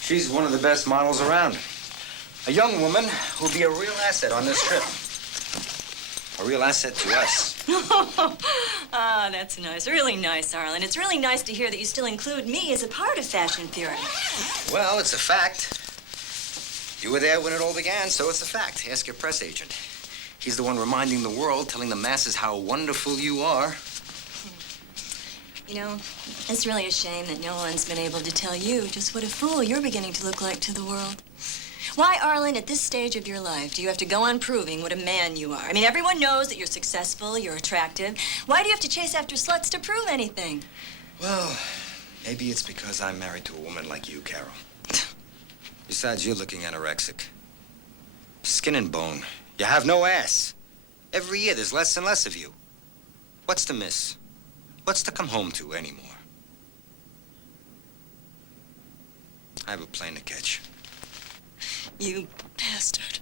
She's one of the best models around. A young woman who'll be a real asset on this trip. A real asset to us. Ah, that's nice. Really nice, Arlen. It's really nice to hear that you still include me as a part of Fashion Theory. Well, it's a fact. You were there when it all began, so it's a fact. Ask your press agent. He's the one reminding the world, telling the masses how wonderful you are. You know, it's really a shame that no one's been able to tell you just what a fool you're beginning to look like to the world. Why, Arlen, at this stage of your life, do you have to go on proving what a man you are? I mean, everyone knows that you're successful, you're attractive. Why do you have to chase after sluts to prove anything? Well, maybe it's because I'm married to a woman like you, Carol. Besides, you're looking anorexic. Skin and bone. You have no ass. Every year, there's less and less of you. What's to miss? What's to come home to anymore? I have a plane to catch. You bastard.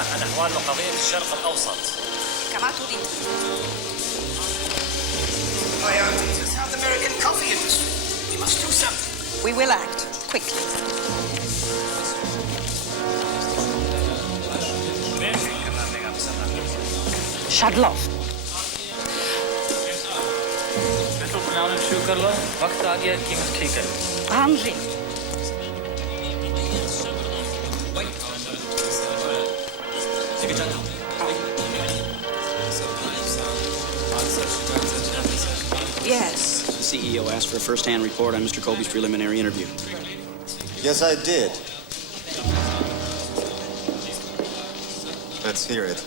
عن أحوال وقضية الشرق الأوسط. كما تريد. The South American coffee industry. We must do something. We will act quickly. Shadlov. Henry. Yes. The CEO asked for a first-hand report on Mr. Colby's preliminary interview. Yes, I did. Let's hear it.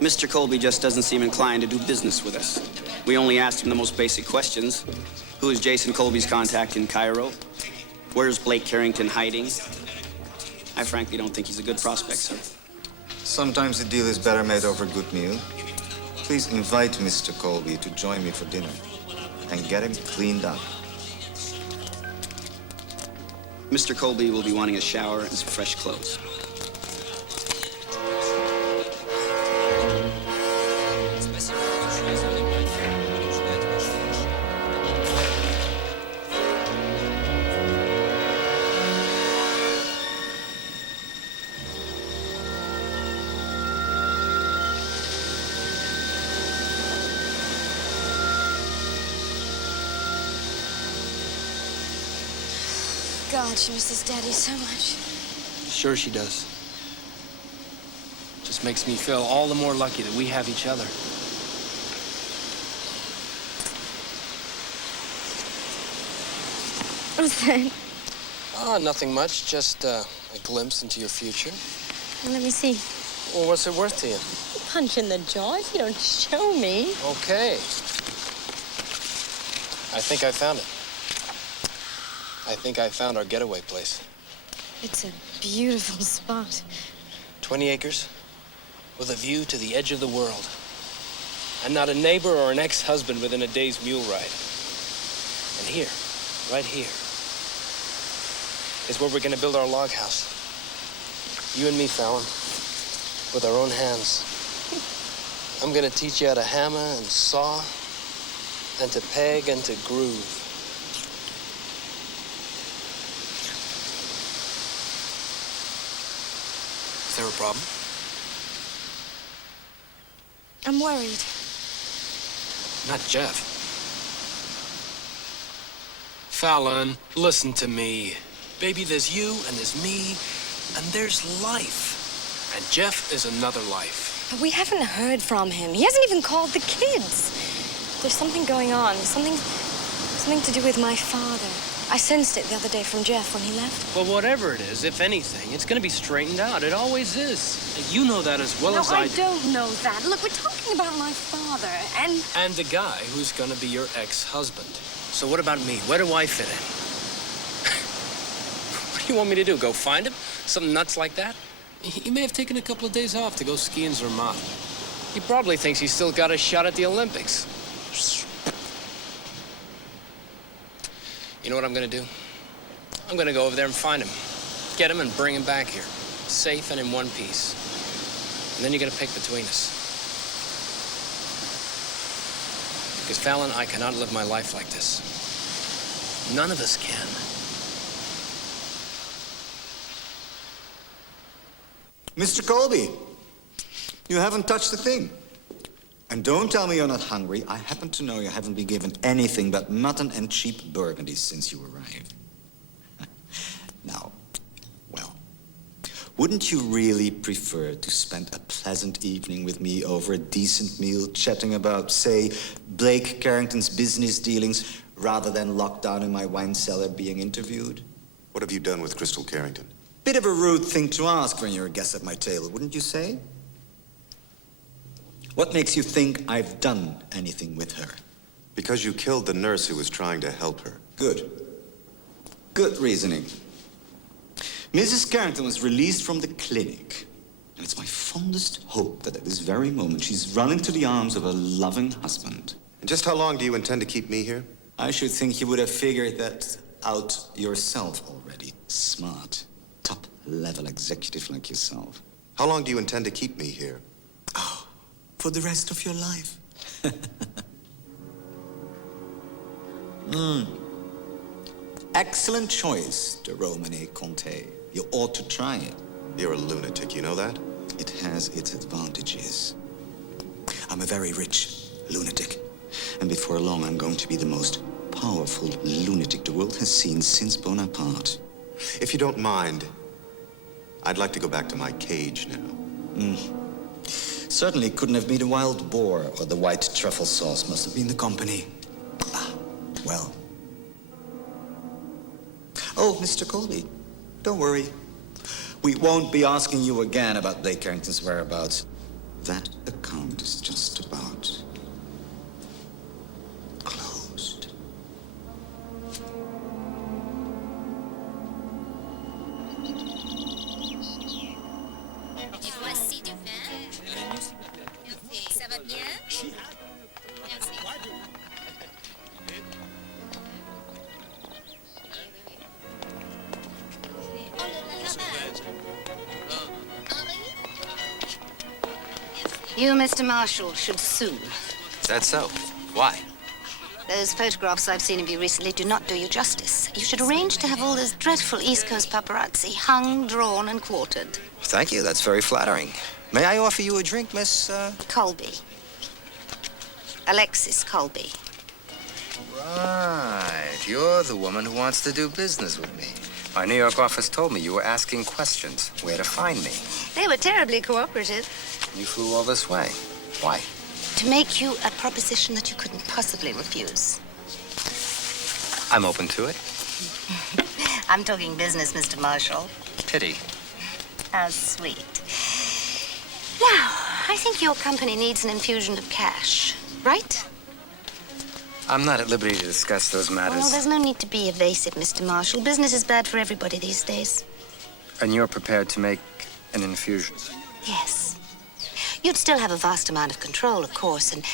Mr. Colby just doesn't seem inclined to do business with us. We only asked him the most basic questions. Who is Jason Colby's contact in Cairo? Where's Blake Carrington hiding? I frankly don't think he's a good prospect, sir. Sometimes a deal is better made over a good meal. Please invite Mr. Colby to join me for dinner and get him cleaned up. Mr. Colby will be wanting a shower and some fresh clothes. God, she misses Daddy so much. Sure she does. Just makes me feel all the more lucky that we have each other. What's that? Oh, nothing much. Just a glimpse into your future. Well, let me see. Well, what's it worth to you? Punch in the jaw if you don't show me. Okay. I think I found it. I think I found our getaway place. It's a beautiful spot. 20 acres with a view to the edge of the world. And not a neighbor or an ex-husband within a day's mule ride. And here, right here, is where we're gonna build our log house. You and me, Fallon, with our own hands. I'm gonna teach you how to hammer and saw and to peg and to groove. Is there a problem? I'm worried. Not Jeff. Fallon, listen to me. Baby, there's you and there's me and there's life. And Jeff is another life. But we haven't heard from him. He hasn't even called the kids. There's something going on. Something to do with my father. I sensed it the other day from Jeff when he left. Well, whatever it is, if anything, it's gonna be straightened out. It always is. And you know that as well as I do. No, I don't know that. Look, we're talking about my father, and... And the guy who's gonna be your ex-husband. So what about me? Where do I fit in? What do you want me to do? Go find him? Something nuts like that? He may have taken a couple of days off to go ski in Zermatt. He probably thinks he's still got a shot at the Olympics. You know what I'm gonna do? I'm gonna go over there and find him. Get him and bring him back here. Safe and in one piece. And then you're gonna pick between us. Because, Fallon, I cannot live my life like this. None of us can. Mr. Colby, you haven't touched a thing. And don't tell me you're not hungry. I happen to know you haven't been given anything but mutton and cheap burgundy since you arrived. Now, well, wouldn't you really prefer to spend a pleasant evening with me over a decent meal, chatting about, say, Blake Carrington's business dealings, rather than locked down in my wine cellar being interviewed? What have you done with Crystal Carrington? Bit of a rude thing to ask when you're a guest at my table, wouldn't you say? What makes you think I've done anything with her? Because you killed the nurse who was trying to help her. Good. Good reasoning. Mrs. Carrington was released from the clinic. And it's my fondest hope that at this very moment she's run into the arms of a loving husband. And just how long do you intend to keep me here? I should think you would have figured that out yourself already. Smart, top-level executive like yourself. How long do you intend to keep me here? Oh, for the rest of your life. Excellent choice, the Romane Conte. You ought to try it. You're a lunatic, you know that? It has its advantages. I'm a very rich lunatic. And before long, I'm going to be the most powerful lunatic the world has seen since Bonaparte. If you don't mind, I'd like to go back to my cage now. Certainly couldn't have been a wild boar, or the white truffle sauce must have been the company. Well. Oh, Mr. Colby, don't worry. We won't be asking you again about Blake Carrington's whereabouts. That account is just about closed. Et voici du vin. Merci. Ça va bien? Merci. You, Mr. Marshall, should sue. Is that so? Why? Those photographs I've seen of you recently do not do you justice. You should arrange to have all those dreadful East Coast paparazzi hung, drawn, and quartered. Thank you. That's very flattering. May I offer you a drink, Miss, Colby. Alexis Colby. Right. You're the woman who wants to do business with me. My New York office told me you were asking questions. Where to find me. They were terribly cooperative. You flew all this way. Why? To make you a proposition that you couldn't possibly refuse. I'm open to it. I'm talking business, Mr. Marshall. Pity. How sweet. Now, I think your company needs an infusion of cash, right? I'm not at liberty to discuss those matters. Oh, there's no need to be evasive, Mr. Marshall. Business is bad for everybody these days. And you're prepared to make an infusion? Yes. You'd still have a vast amount of control, of course, and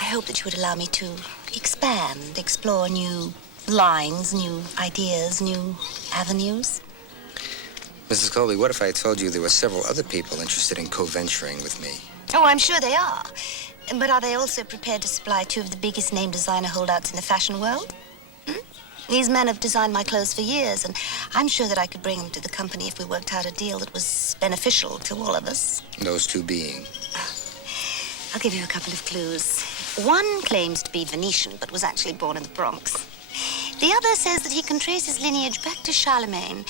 I hope that you would allow me to expand, explore new lines, new ideas, new avenues. Mrs. Colby, what if I told you there were several other people interested in co-venturing with me? Oh, I'm sure they are. But are they also prepared to supply two of the biggest name designer holdouts in the fashion world? These men have designed my clothes for years, and I'm sure that I could bring them to the company if we worked out a deal that was beneficial to all of us. Those two being? I'll give you a couple of clues. One claims to be Venetian, but was actually born in the Bronx. The other says that he can trace his lineage back to Charlemagne,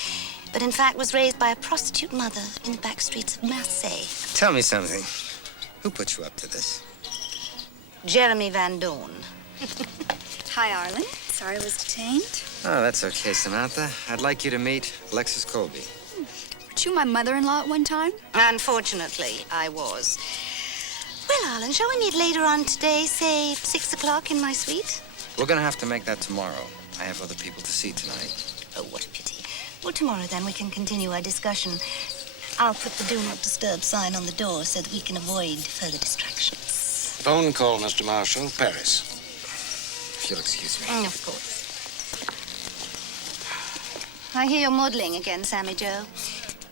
but in fact was raised by a prostitute mother in the back streets of Marseille. Tell me something. Who put you up to this? Jeremy Van Dorn. Hi, Arlen. Sorry I was detained. Oh, that's okay, Samantha. I'd like you to meet Alexis Colby. Weren't you my mother-in-law at one time? Unfortunately, I was. Well, Arlen, shall we meet later on today, say 6 o'clock in my suite? We're gonna have to make that tomorrow. I have other people to see tonight. Oh, what a pity. Well, tomorrow, then, we can continue our discussion. I'll put the Do Not Disturb sign on the door so that we can avoid further distractions. Phone call, Mr. Marshall, Paris. If you'll excuse me. Of course. I hear you're modeling again, Sammy Joe.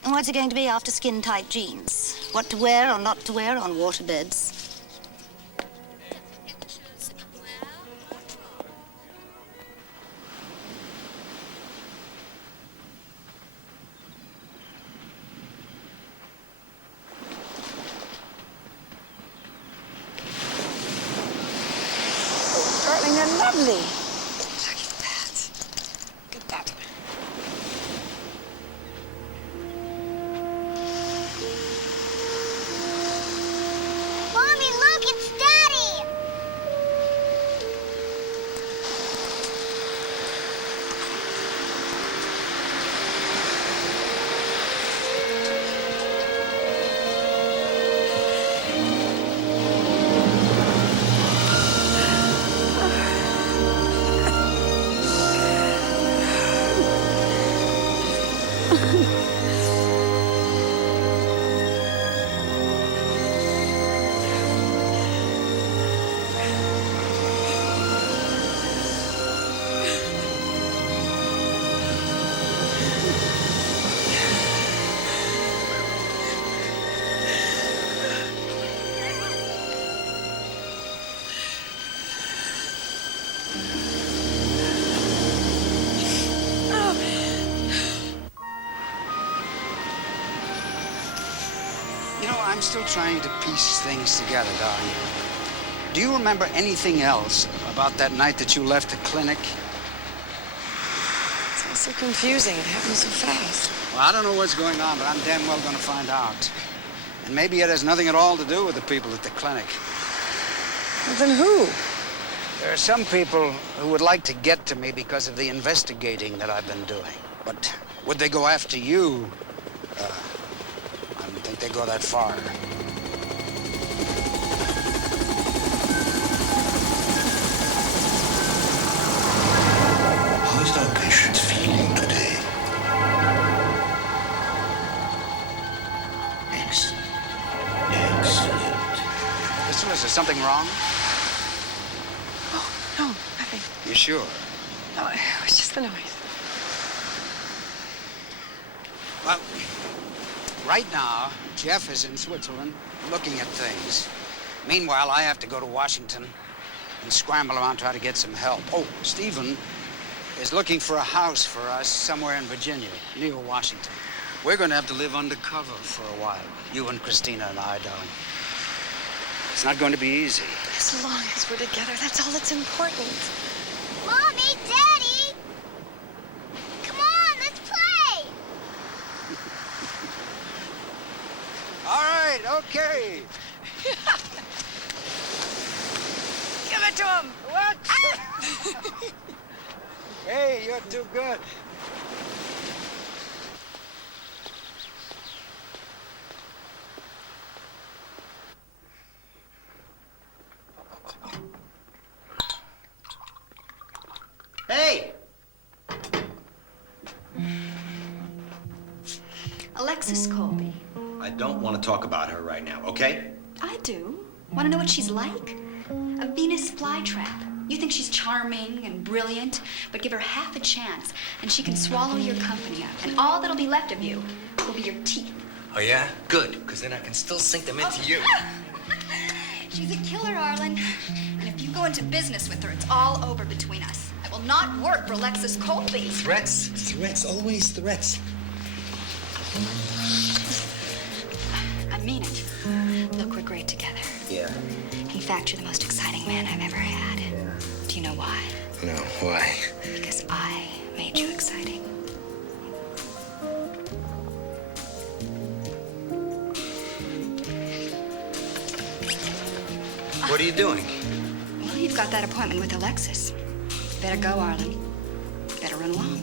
And what's it going to be after skin-tight jeans? What to wear or not to wear on waterbeds? Ain't that lovely? Look at that. Look at that. Mommy, look, it's Daddy! You know, I'm still trying to piece things together, darling. Do you remember anything else about that night that you left the clinic? It's all so confusing. It happened so fast. Well, I don't know what's going on, but I'm damn well going to find out. And maybe it has nothing at all to do with the people at the clinic. Well, then who? There are some people who would like to get to me because of the investigating that I've been doing. But would they go after you? I don't think they go that far. How is our patient feeling today? Excellent. Excellent. Crystal, is there something wrong? Oh, no, nothing. You sure? No, it was just the noise. Well, right now, Jeff is in Switzerland looking at things. Meanwhile, I have to go to Washington and scramble around, try to get some help. Oh, Stephen is looking for a house for us somewhere in Virginia, near Washington. We're going to have to live undercover for a while, you and Christina and I, darling. It's not going to be easy. As long as we're together, that's all that's important. Mommy, Daddy! Come on, let's play! All right, okay. Give it to him! What? Hey, you're too good. Hey! Alexis Colby. I don't want to talk about her right now, okay? I do. Want to know what she's like? A Venus flytrap. You think she's charming and brilliant, but give her half a chance, and she can swallow your company up, and all that'll be left of you will be your teeth. Oh, yeah? Good, because then I can still sink them into you. She's a killer, Arlen. And if you go into business with her, it's all over between us. I will not work for Alexis Colby. Threats? Threats, always threats. I mean it. Look, we're great together. Yeah. In fact, you're the most exciting man I've ever had. Yeah. Do you know why? No, why? Because I made you exciting. What are you doing? Well, you've got that appointment with Alexis. Better go, Arlen. Better run along.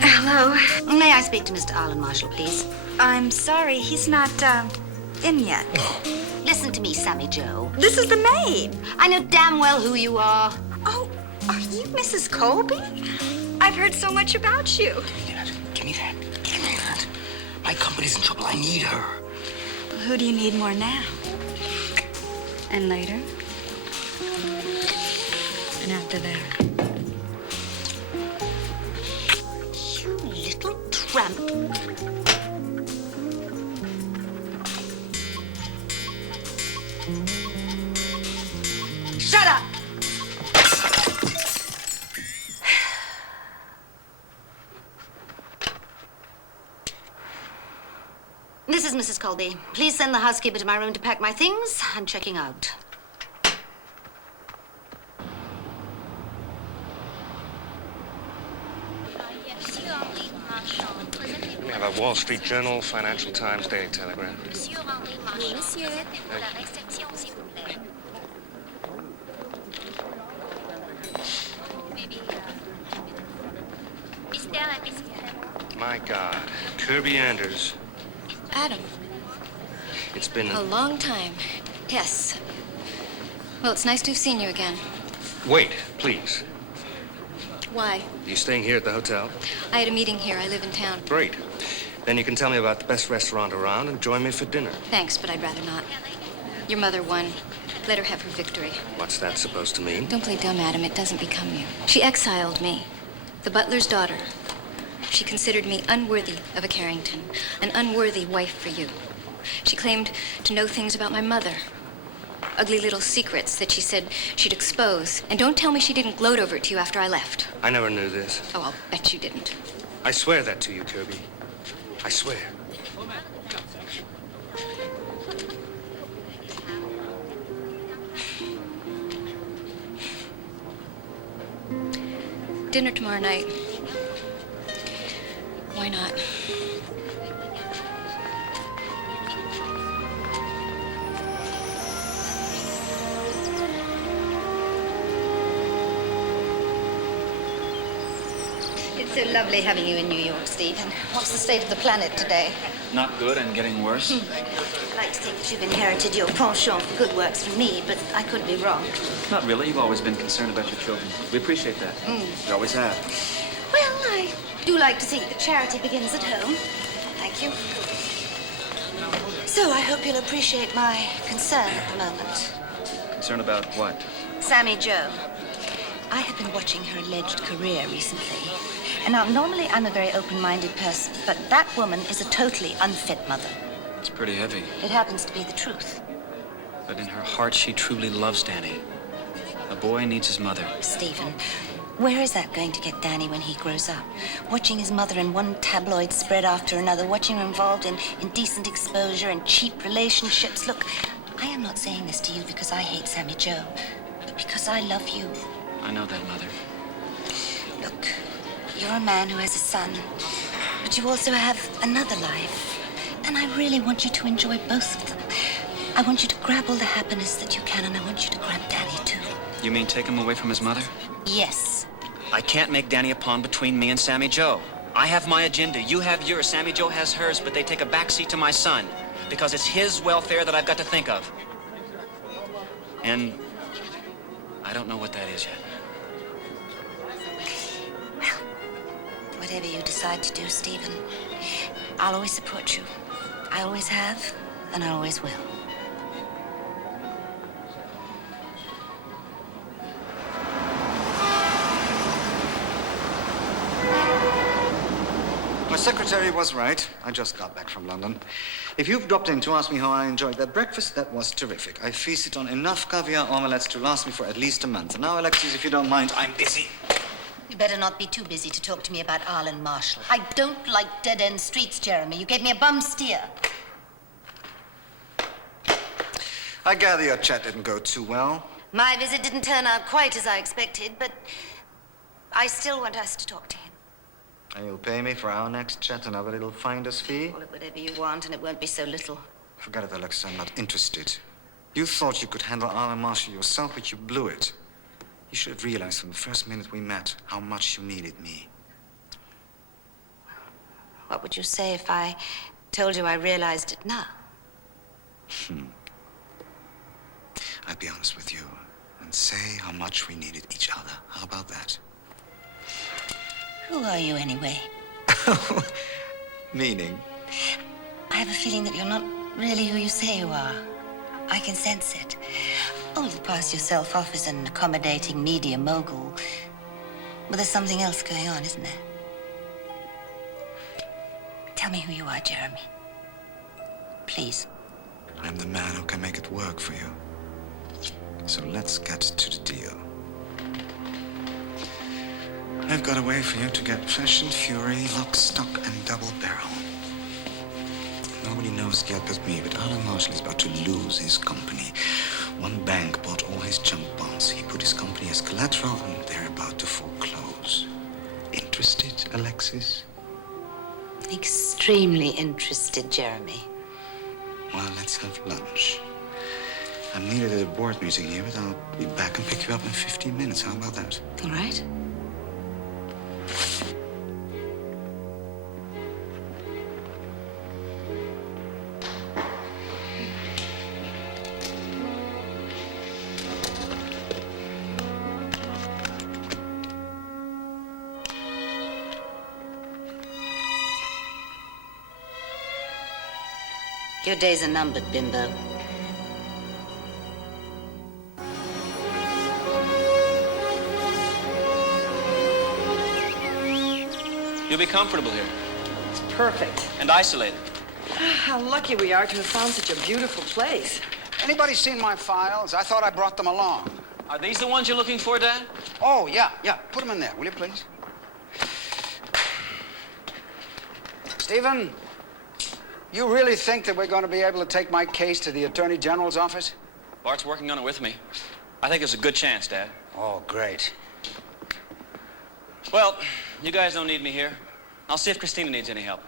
Hello. May I speak to Mr. Arlen Marshall, please? I'm sorry, he's not, in yet. Listen to me, Sammy Joe. This is the maid. I know damn well who you are. Oh, are you Mrs. Colby? I've heard so much about you. Give me that. Give me that. My company's in trouble. I need her. Well, who do you need more now? And later? And after that? You little tramp. Shut up! This is Mrs. Colby. Please send the housekeeper to my room to pack my things. I'm checking out. We have a Wall Street Journal, Financial Times, Daily Telegraph. My God, Kirby Anders. Adam. It's been A long time. Yes. Well, it's nice to have seen you again. Wait, please. Why? Are you staying here at the hotel? I had a meeting here. I live in town. Great. Then you can tell me about the best restaurant around and join me for dinner. Thanks, but I'd rather not. Your mother won. Let her have her victory. What's that supposed to mean? Don't play dumb, Adam. It doesn't become you. She exiled me, the butler's daughter. She considered me unworthy of a Carrington, an unworthy wife for you. She claimed to know things about my mother. Ugly little secrets that she said she'd expose. And don't tell me she didn't gloat over it to you after I left. I never knew this. Oh, I'll bet you didn't. I swear that to you, Kirby. I swear. Dinner tomorrow night. Why not? It's so lovely having you in New York, Stephen. What's the state of the planet today? Not good and getting worse. I'd like to think that you've inherited your penchant for good works from me, but I could be wrong. Not really. You've always been concerned about your children. We appreciate that. You always have. Well, I do like to think that charity begins at home. Thank you. So I hope you'll appreciate my concern at the moment. Concerned about what? Sammy Joe. I have been watching her alleged career recently. And now, normally I'm a very open-minded person, but that woman is a totally unfit mother. It's pretty heavy. It happens to be the truth. But in her heart, she truly loves Danny. A boy needs his mother. Stephen, where is that going to get Danny when he grows up? Watching his mother in one tabloid spread after another, watching her involved in indecent exposure and cheap relationships. Look, I am not saying this to you because I hate Sammy Joe, but because I love you. I know that, Mother. Look, you're a man who has a son, but you also have another life. And I really want you to enjoy both of them. I want you to grab all the happiness that you can, and I want you to grab Danny, too. You mean take him away from his mother? Yes. I can't make Danny a pawn between me and Sammy Joe. I have my agenda. You have yours. Sammy Joe has hers, but they take a backseat to my son because it's his welfare that I've got to think of. And I don't know what that is yet. Whatever you decide to do, Stephen, I'll always support you. I always have, and I always will. My secretary was right. I just got back from London. If you've dropped in to ask me how I enjoyed that breakfast, that was terrific. I feasted on enough caviar omelettes to last me for at least a month. And now, Alexis, if you don't mind, I'm busy. You better not be too busy to talk to me about Arlen Marshall. I don't like dead-end streets, Jeremy. You gave me a bum steer. I gather your chat didn't go too well. My visit didn't turn out quite as I expected, but I still want us to talk to him. And you'll pay me for our next chat another little finder's fee? Call it whatever you want, and it won't be so little. Forget it, Alexis. I'm not interested. You thought you could handle Arlen Marshall yourself, but you blew it. You should have realized from the first minute we met how much you needed me. What would you say if I told you I realized it now? I'd be honest with you and say how much we needed each other. How about that? Who are you, anyway? Meaning? I have a feeling that you're not really who you say you are. I can sense it. Oh, you pass yourself off as an accommodating media mogul. But there's something else going on, isn't there? Tell me who you are, Jeremy. Please. I'm the man who can make it work for you. So let's get to the deal. I've got a way for you to get fresh and fury, lock, stock, and double barrel. Nobody knows yet but me, but Alan Marshall is about to lose his company. One bank bought all his junk bonds. He put his company as collateral, and they're about to foreclose. Interested, Alexis? Extremely interested, Jeremy. Well, let's have lunch. I'm needed at a board meeting here, but I'll be back and pick you up in 15 minutes. How about that? All right. Your days are numbered, Bimbo. You'll be comfortable here It's perfect. and isolated. How lucky we are to have found such a beautiful place. Anybody seen my files? I thought I brought them along. Are these the ones you're looking for, Dad? Oh, yeah. Put them in there, will you, please? Stephen, you really think that we're going to be able to take my case to the Attorney General's office? Bart's working on it with me. I think there's a good chance, Dad. Oh, great. Well, you guys don't need me here. I'll see if Christina needs any help.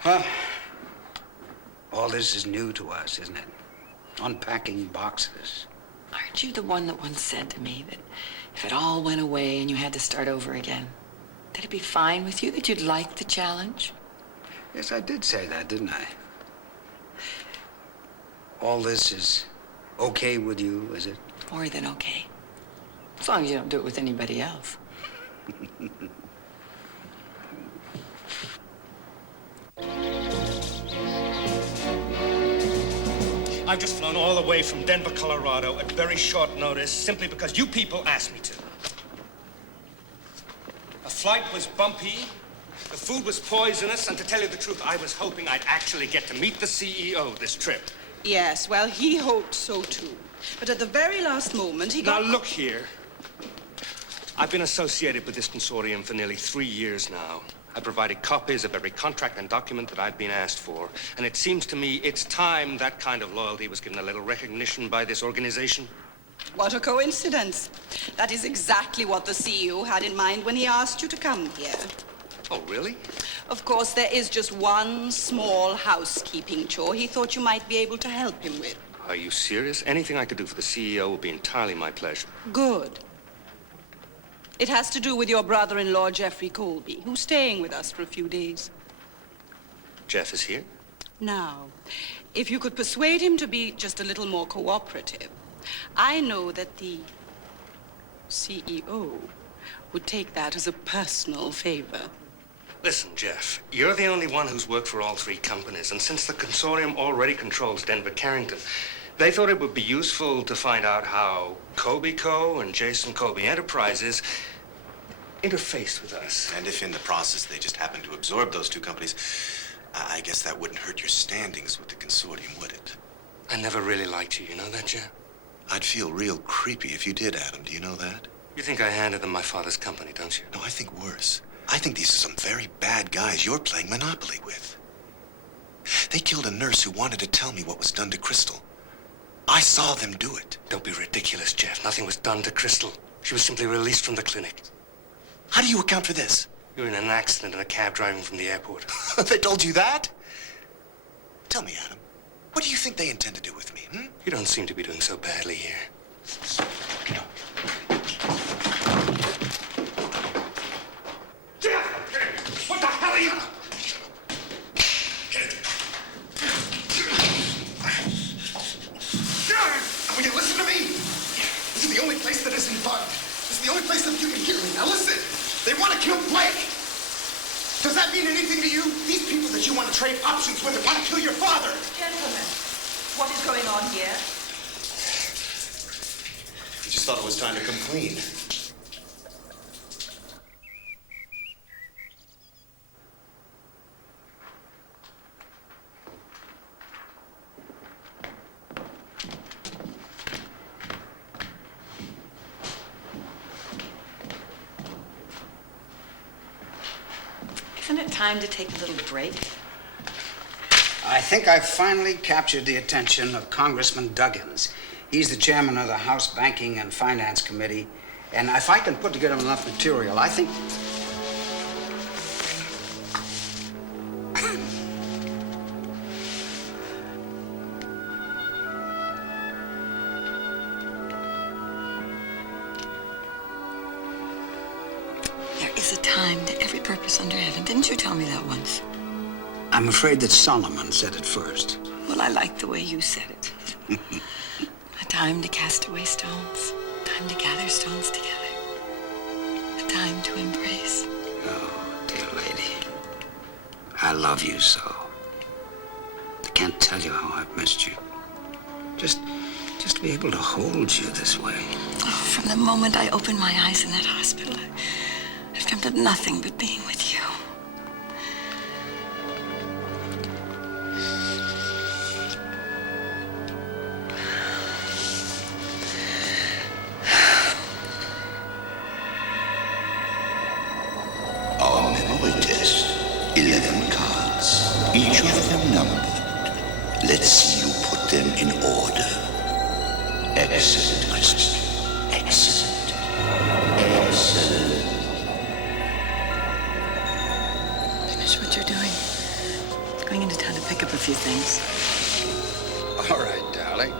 Huh? All this is new to us, isn't it? Unpacking boxes. Aren't you the one that once said to me that if it all went away and you had to start over again, that it'd be fine with you, that you'd like the challenge? Yes, I did say that, didn't I? All this is okay with you, is it? More than okay. As long as you don't do it with anybody else. I've just flown all the way from Denver, Colorado at very short notice simply because you people asked me to. The flight was bumpy, the food was poisonous, and to tell you the truth, I was hoping I'd actually get to meet the CEO this trip. Yes, well, he hoped so too. But at the very last moment, he got... Now, look here. I've been associated with this consortium for nearly 3 years now. I provided copies of every contract and document that I've been asked for. And it seems to me it's time that kind of loyalty was given a little recognition by this organization. What a coincidence. That is exactly what the CEO had in mind when he asked you to come here. Oh, really? Of course, there is just one small housekeeping chore he thought you might be able to help him with. Are you serious? Anything I could do for the CEO would be entirely my pleasure. Good. It has to do with your brother-in-law, Jeffrey Colby, who's staying with us for a few days. Jeff is here? Now, if you could persuade him to be just a little more cooperative, I know that the CEO would take that as a personal favor. Listen, Jeff, you're the only one who's worked for all three companies, and since the consortium already controls Denver Carrington, they thought it would be useful to find out how Colby Co. and Jason Colby Enterprises interfaced with us. And if in the process they just happen to absorb those two companies, I guess that wouldn't hurt your standings with the consortium, would it? I never really liked you know that, Jeff? I'd feel real creepy if you did, Adam. Do you know that? You think I handed them my father's company, don't you? No, I think worse. I think these are some very bad guys you're playing Monopoly with. They killed a nurse who wanted to tell me what was done to Crystal. I saw them do it. Don't be ridiculous, Jeff. Nothing was done to Crystal. She was simply released from the clinic. How do you account for this? You were in an accident in a cab driving from the airport. They told you that? Tell me, Adam, what do you think they intend to do with me, You don't seem to be doing so badly here. Jeff! What the hell are you... Bud. This is the only place that you can hear me. Now listen, they want to kill Blake. Does that mean anything to you? These people that you want to trade options with want to kill your father. Gentlemen, what is going on here? We just thought it was time to come clean. Isn't it time to take a little break? I think I've finally captured the attention of Congressman Duggins. He's the chairman of the House Banking and Finance Committee, and if I can put together enough material, I think... There is a time to every purpose under heaven. Didn't you tell me that once? I'm afraid that Solomon said it first. Well, I like the way you said it. A time to cast away stones. Time to gather stones together. A time to embrace. Oh, dear lady. I love you so. I can't tell you how I've missed you. Just to be able to hold you this way. Oh, from the moment I opened my eyes in that hospital, I've dreamt of nothing but being with you. Our memory test. 11 cards. Each of them numbered. Let's see you put them in order. Excellent, Christian. Excellent. Excellent. Finish what you're doing. Going into town to pick up a few things. All right, darling.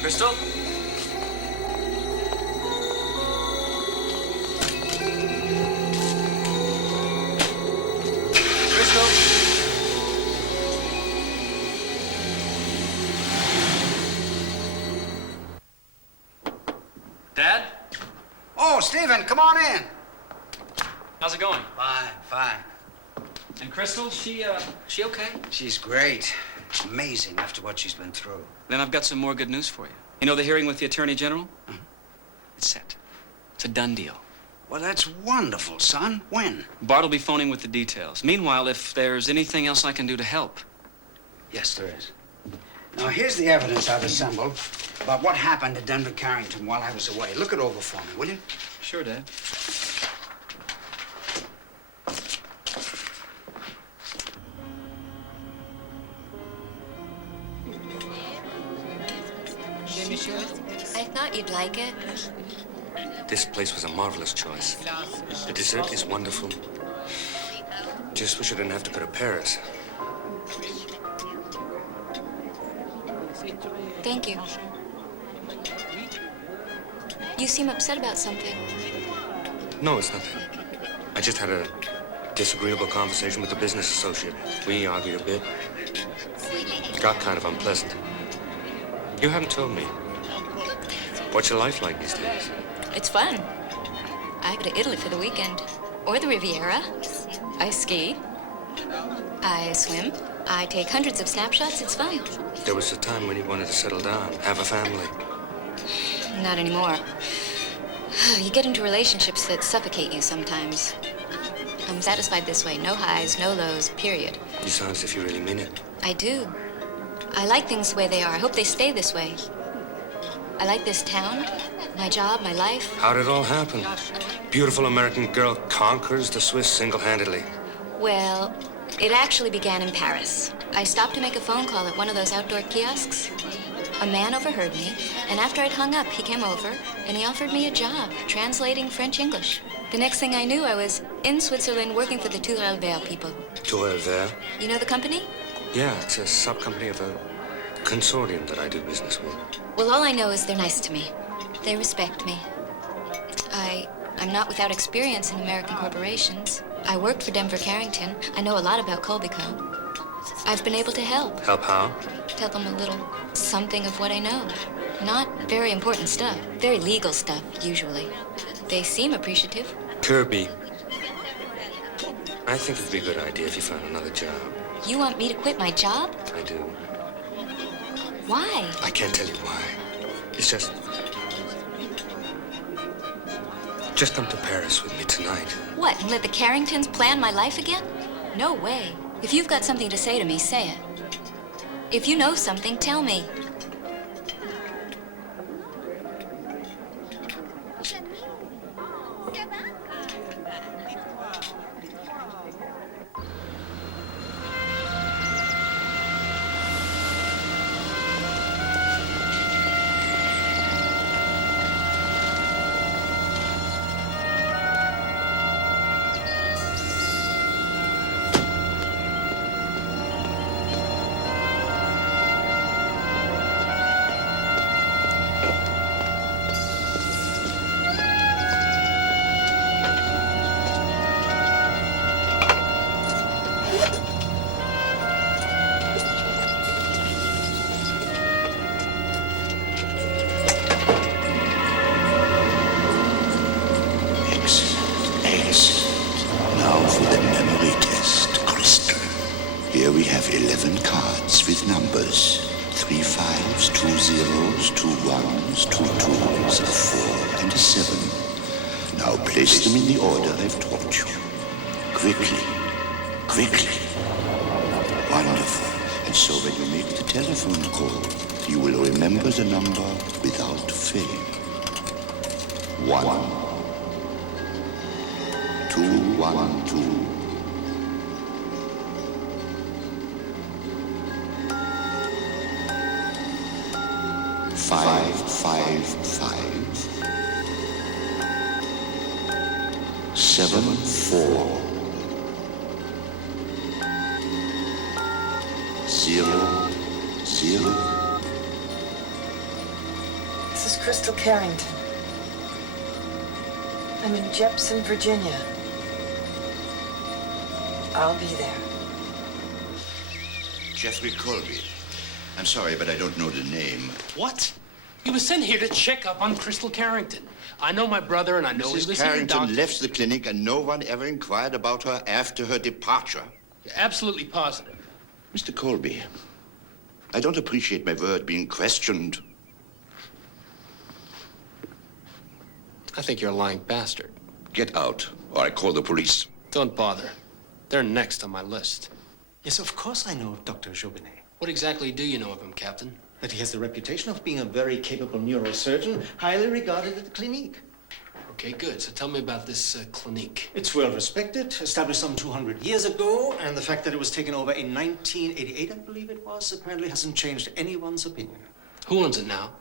Crystal? Crystal? Dad? Oh, Stephen, come on in. How's it going? Fine. And Crystal, she okay? She's great. Amazing after what she's been through. Then I've got some more good news for you. You know the hearing with the Attorney General? It's set. It's a done deal. Well, that's wonderful, son. When? Bart will be phoning with the details. Meanwhile, if there's anything else I can do to help. Yes, there is. Now, here's the evidence I've assembled about what happened to Denver Carrington while I was away. Look it over for me, will you? Sure, Dad. I thought you'd like it. This place was a marvelous choice. The dessert is wonderful. Just wish I didn't have to go to Paris. Thank you. You seem upset about something. No, it's nothing. I just had a disagreeable conversation with a business associate. We argued a bit. It got kind of unpleasant. You haven't told me. What's your life like these days? It's fun. I go to Italy for the weekend. Or the Riviera. I ski. I swim. I take hundreds of snapshots. It's fun. There was a time when you wanted to settle down, have a family. Not anymore. You get into relationships that suffocate you sometimes. I'm satisfied this way. No highs, no lows, period. You sound as if you really mean it. I do. I like things the way they are. I hope they stay this way. I like this town, my job, my life. How did it all happen? Beautiful American girl conquers the Swiss single-handedly. Well, it actually began in Paris. I stopped to make a phone call at one of those outdoor kiosks. A man overheard me, and after I'd hung up, he came over, and he offered me a job, translating French-English. The next thing I knew, I was in Switzerland working for the Tour Albert people. Tour Albert? You know the company? Yeah, it's a sub-company of a consortium that I do business with. Well, all I know is they're nice to me. They respect me. I'm not without experience in American corporations. I worked for Denver Carrington. I know a lot about Colby Co. I've been able to help. Help how? Tell them a little something of what I know. Not very important stuff. Very legal stuff, usually. They seem appreciative. Kirby, I think it'd be a good idea if you found another job. You want me to quit my job? I do. Why? I can't tell you why. It's just come to Paris with me tonight. What, and let the Carringtons plan my life again? No way. If you've got something to say to me, say it. If you know something, tell me. Here we have 11 cards with numbers. 3 5s, 2 0s, 2 1s, 2 2s, a 4, and a 7. Now place them in the order I've taught you. Quickly. Quickly. Wonderful. And so when you make the telephone call, you will remember the number without fail. 1 2 1 2. 5 5 5 7 4 0 0. This is Crystal Carrington. I'm in Jepson, Virginia. I'll be there. Jeffrey Colby. I'm sorry, but I don't know the name. What? He was sent here to check up on Crystal Carrington. I know my brother, and I know he was Mrs. here. Carrington left the clinic, and no one ever inquired about her after her departure. You're absolutely positive. Mr. Colby, I don't appreciate my word being questioned. I think you're a lying bastard. Get out, or I call the police. Don't bother. They're next on my list. Yes, of course I know Dr. Jobinet. What exactly do you know of him, Captain? That he has the reputation of being a very capable neurosurgeon, highly regarded at the clinique. Okay, good. So tell me about this clinique. It's well respected, established some 200 years ago, and the fact that it was taken over in 1988, I believe it was, apparently hasn't changed anyone's opinion. Who owns it now?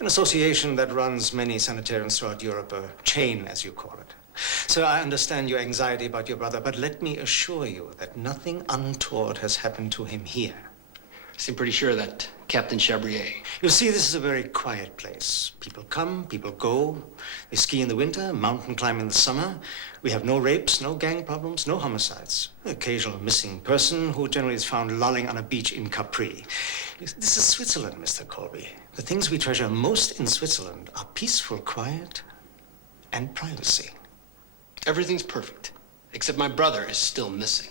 An association that runs many sanitariums throughout Europe, a chain, as you call it. So I understand your anxiety about your brother, but let me assure you that nothing untoward has happened to him here. I seem pretty sure that Captain Chabrier. You see, this is a very quiet place. People come, people go. They ski in the winter, mountain climb in the summer. We have no rapes, no gang problems, no homicides. An occasional missing person who generally is found lolling on a beach in Capri. This is Switzerland, Mr. Colby. The things we treasure most in Switzerland are peaceful quiet and privacy. Everything's perfect, except my brother is still missing.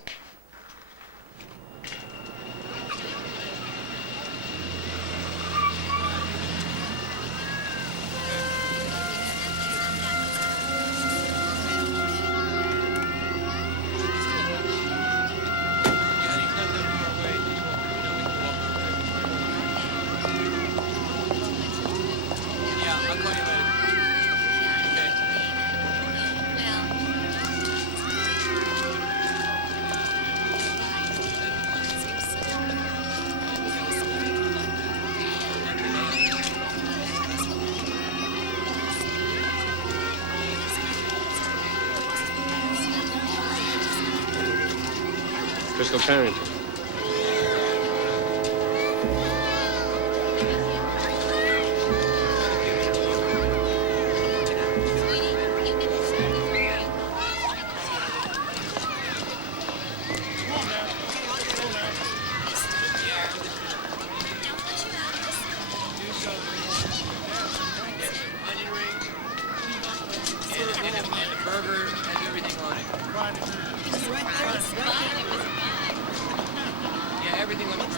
Crystal Carrington. everything went wrong.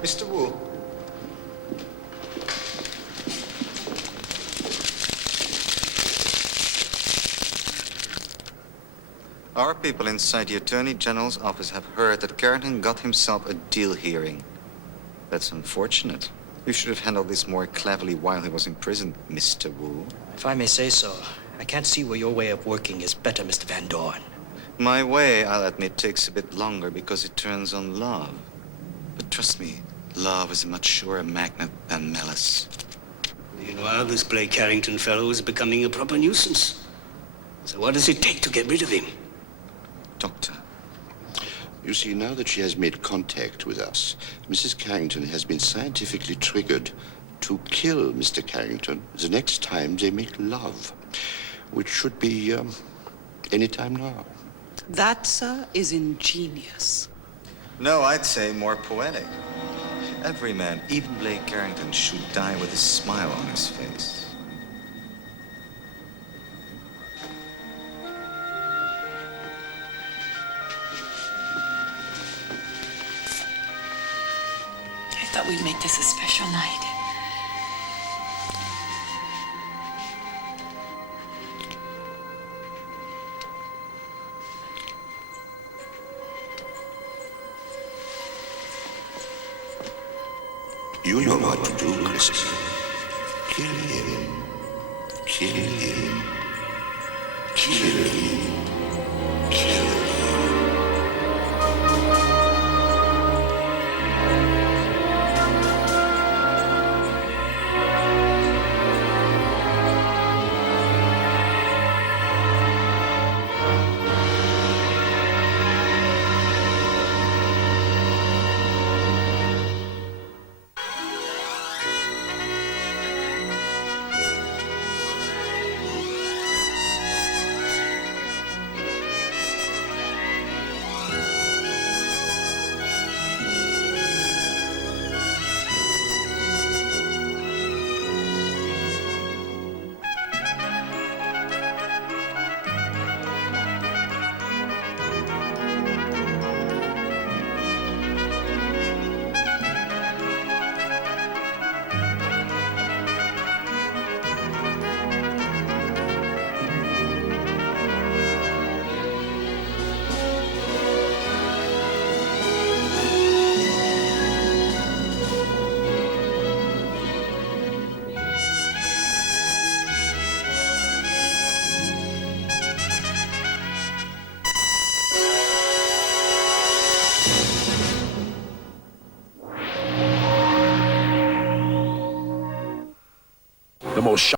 Mr. Wu. Our people inside the Attorney General's office have heard that Carrington got himself a deal hearing. That's unfortunate. You should have handled this more cleverly while he was in prison, Mr. Wu. If I may say so, I can't see where your way of working is better, Mr. Van Dorn. My way, I'll admit, takes a bit longer because it turns on love. But trust me, love is a much surer magnet than malice. Meanwhile, this Blake Carrington fellow is becoming a proper nuisance. So what does it take to get rid of him? Doctor. You see, now that she has made contact with us, Mrs. Carrington has been scientifically triggered to kill Mr. Carrington the next time they make love, which should be any time now. That, sir, is ingenious. No, I'd say more poetic. Every man, even Blake Carrington, should die with a smile on his face. I thought we'd make this a special night. You know what to do, Crystal. Kill him. Kill him. Kill him. Kill him. The most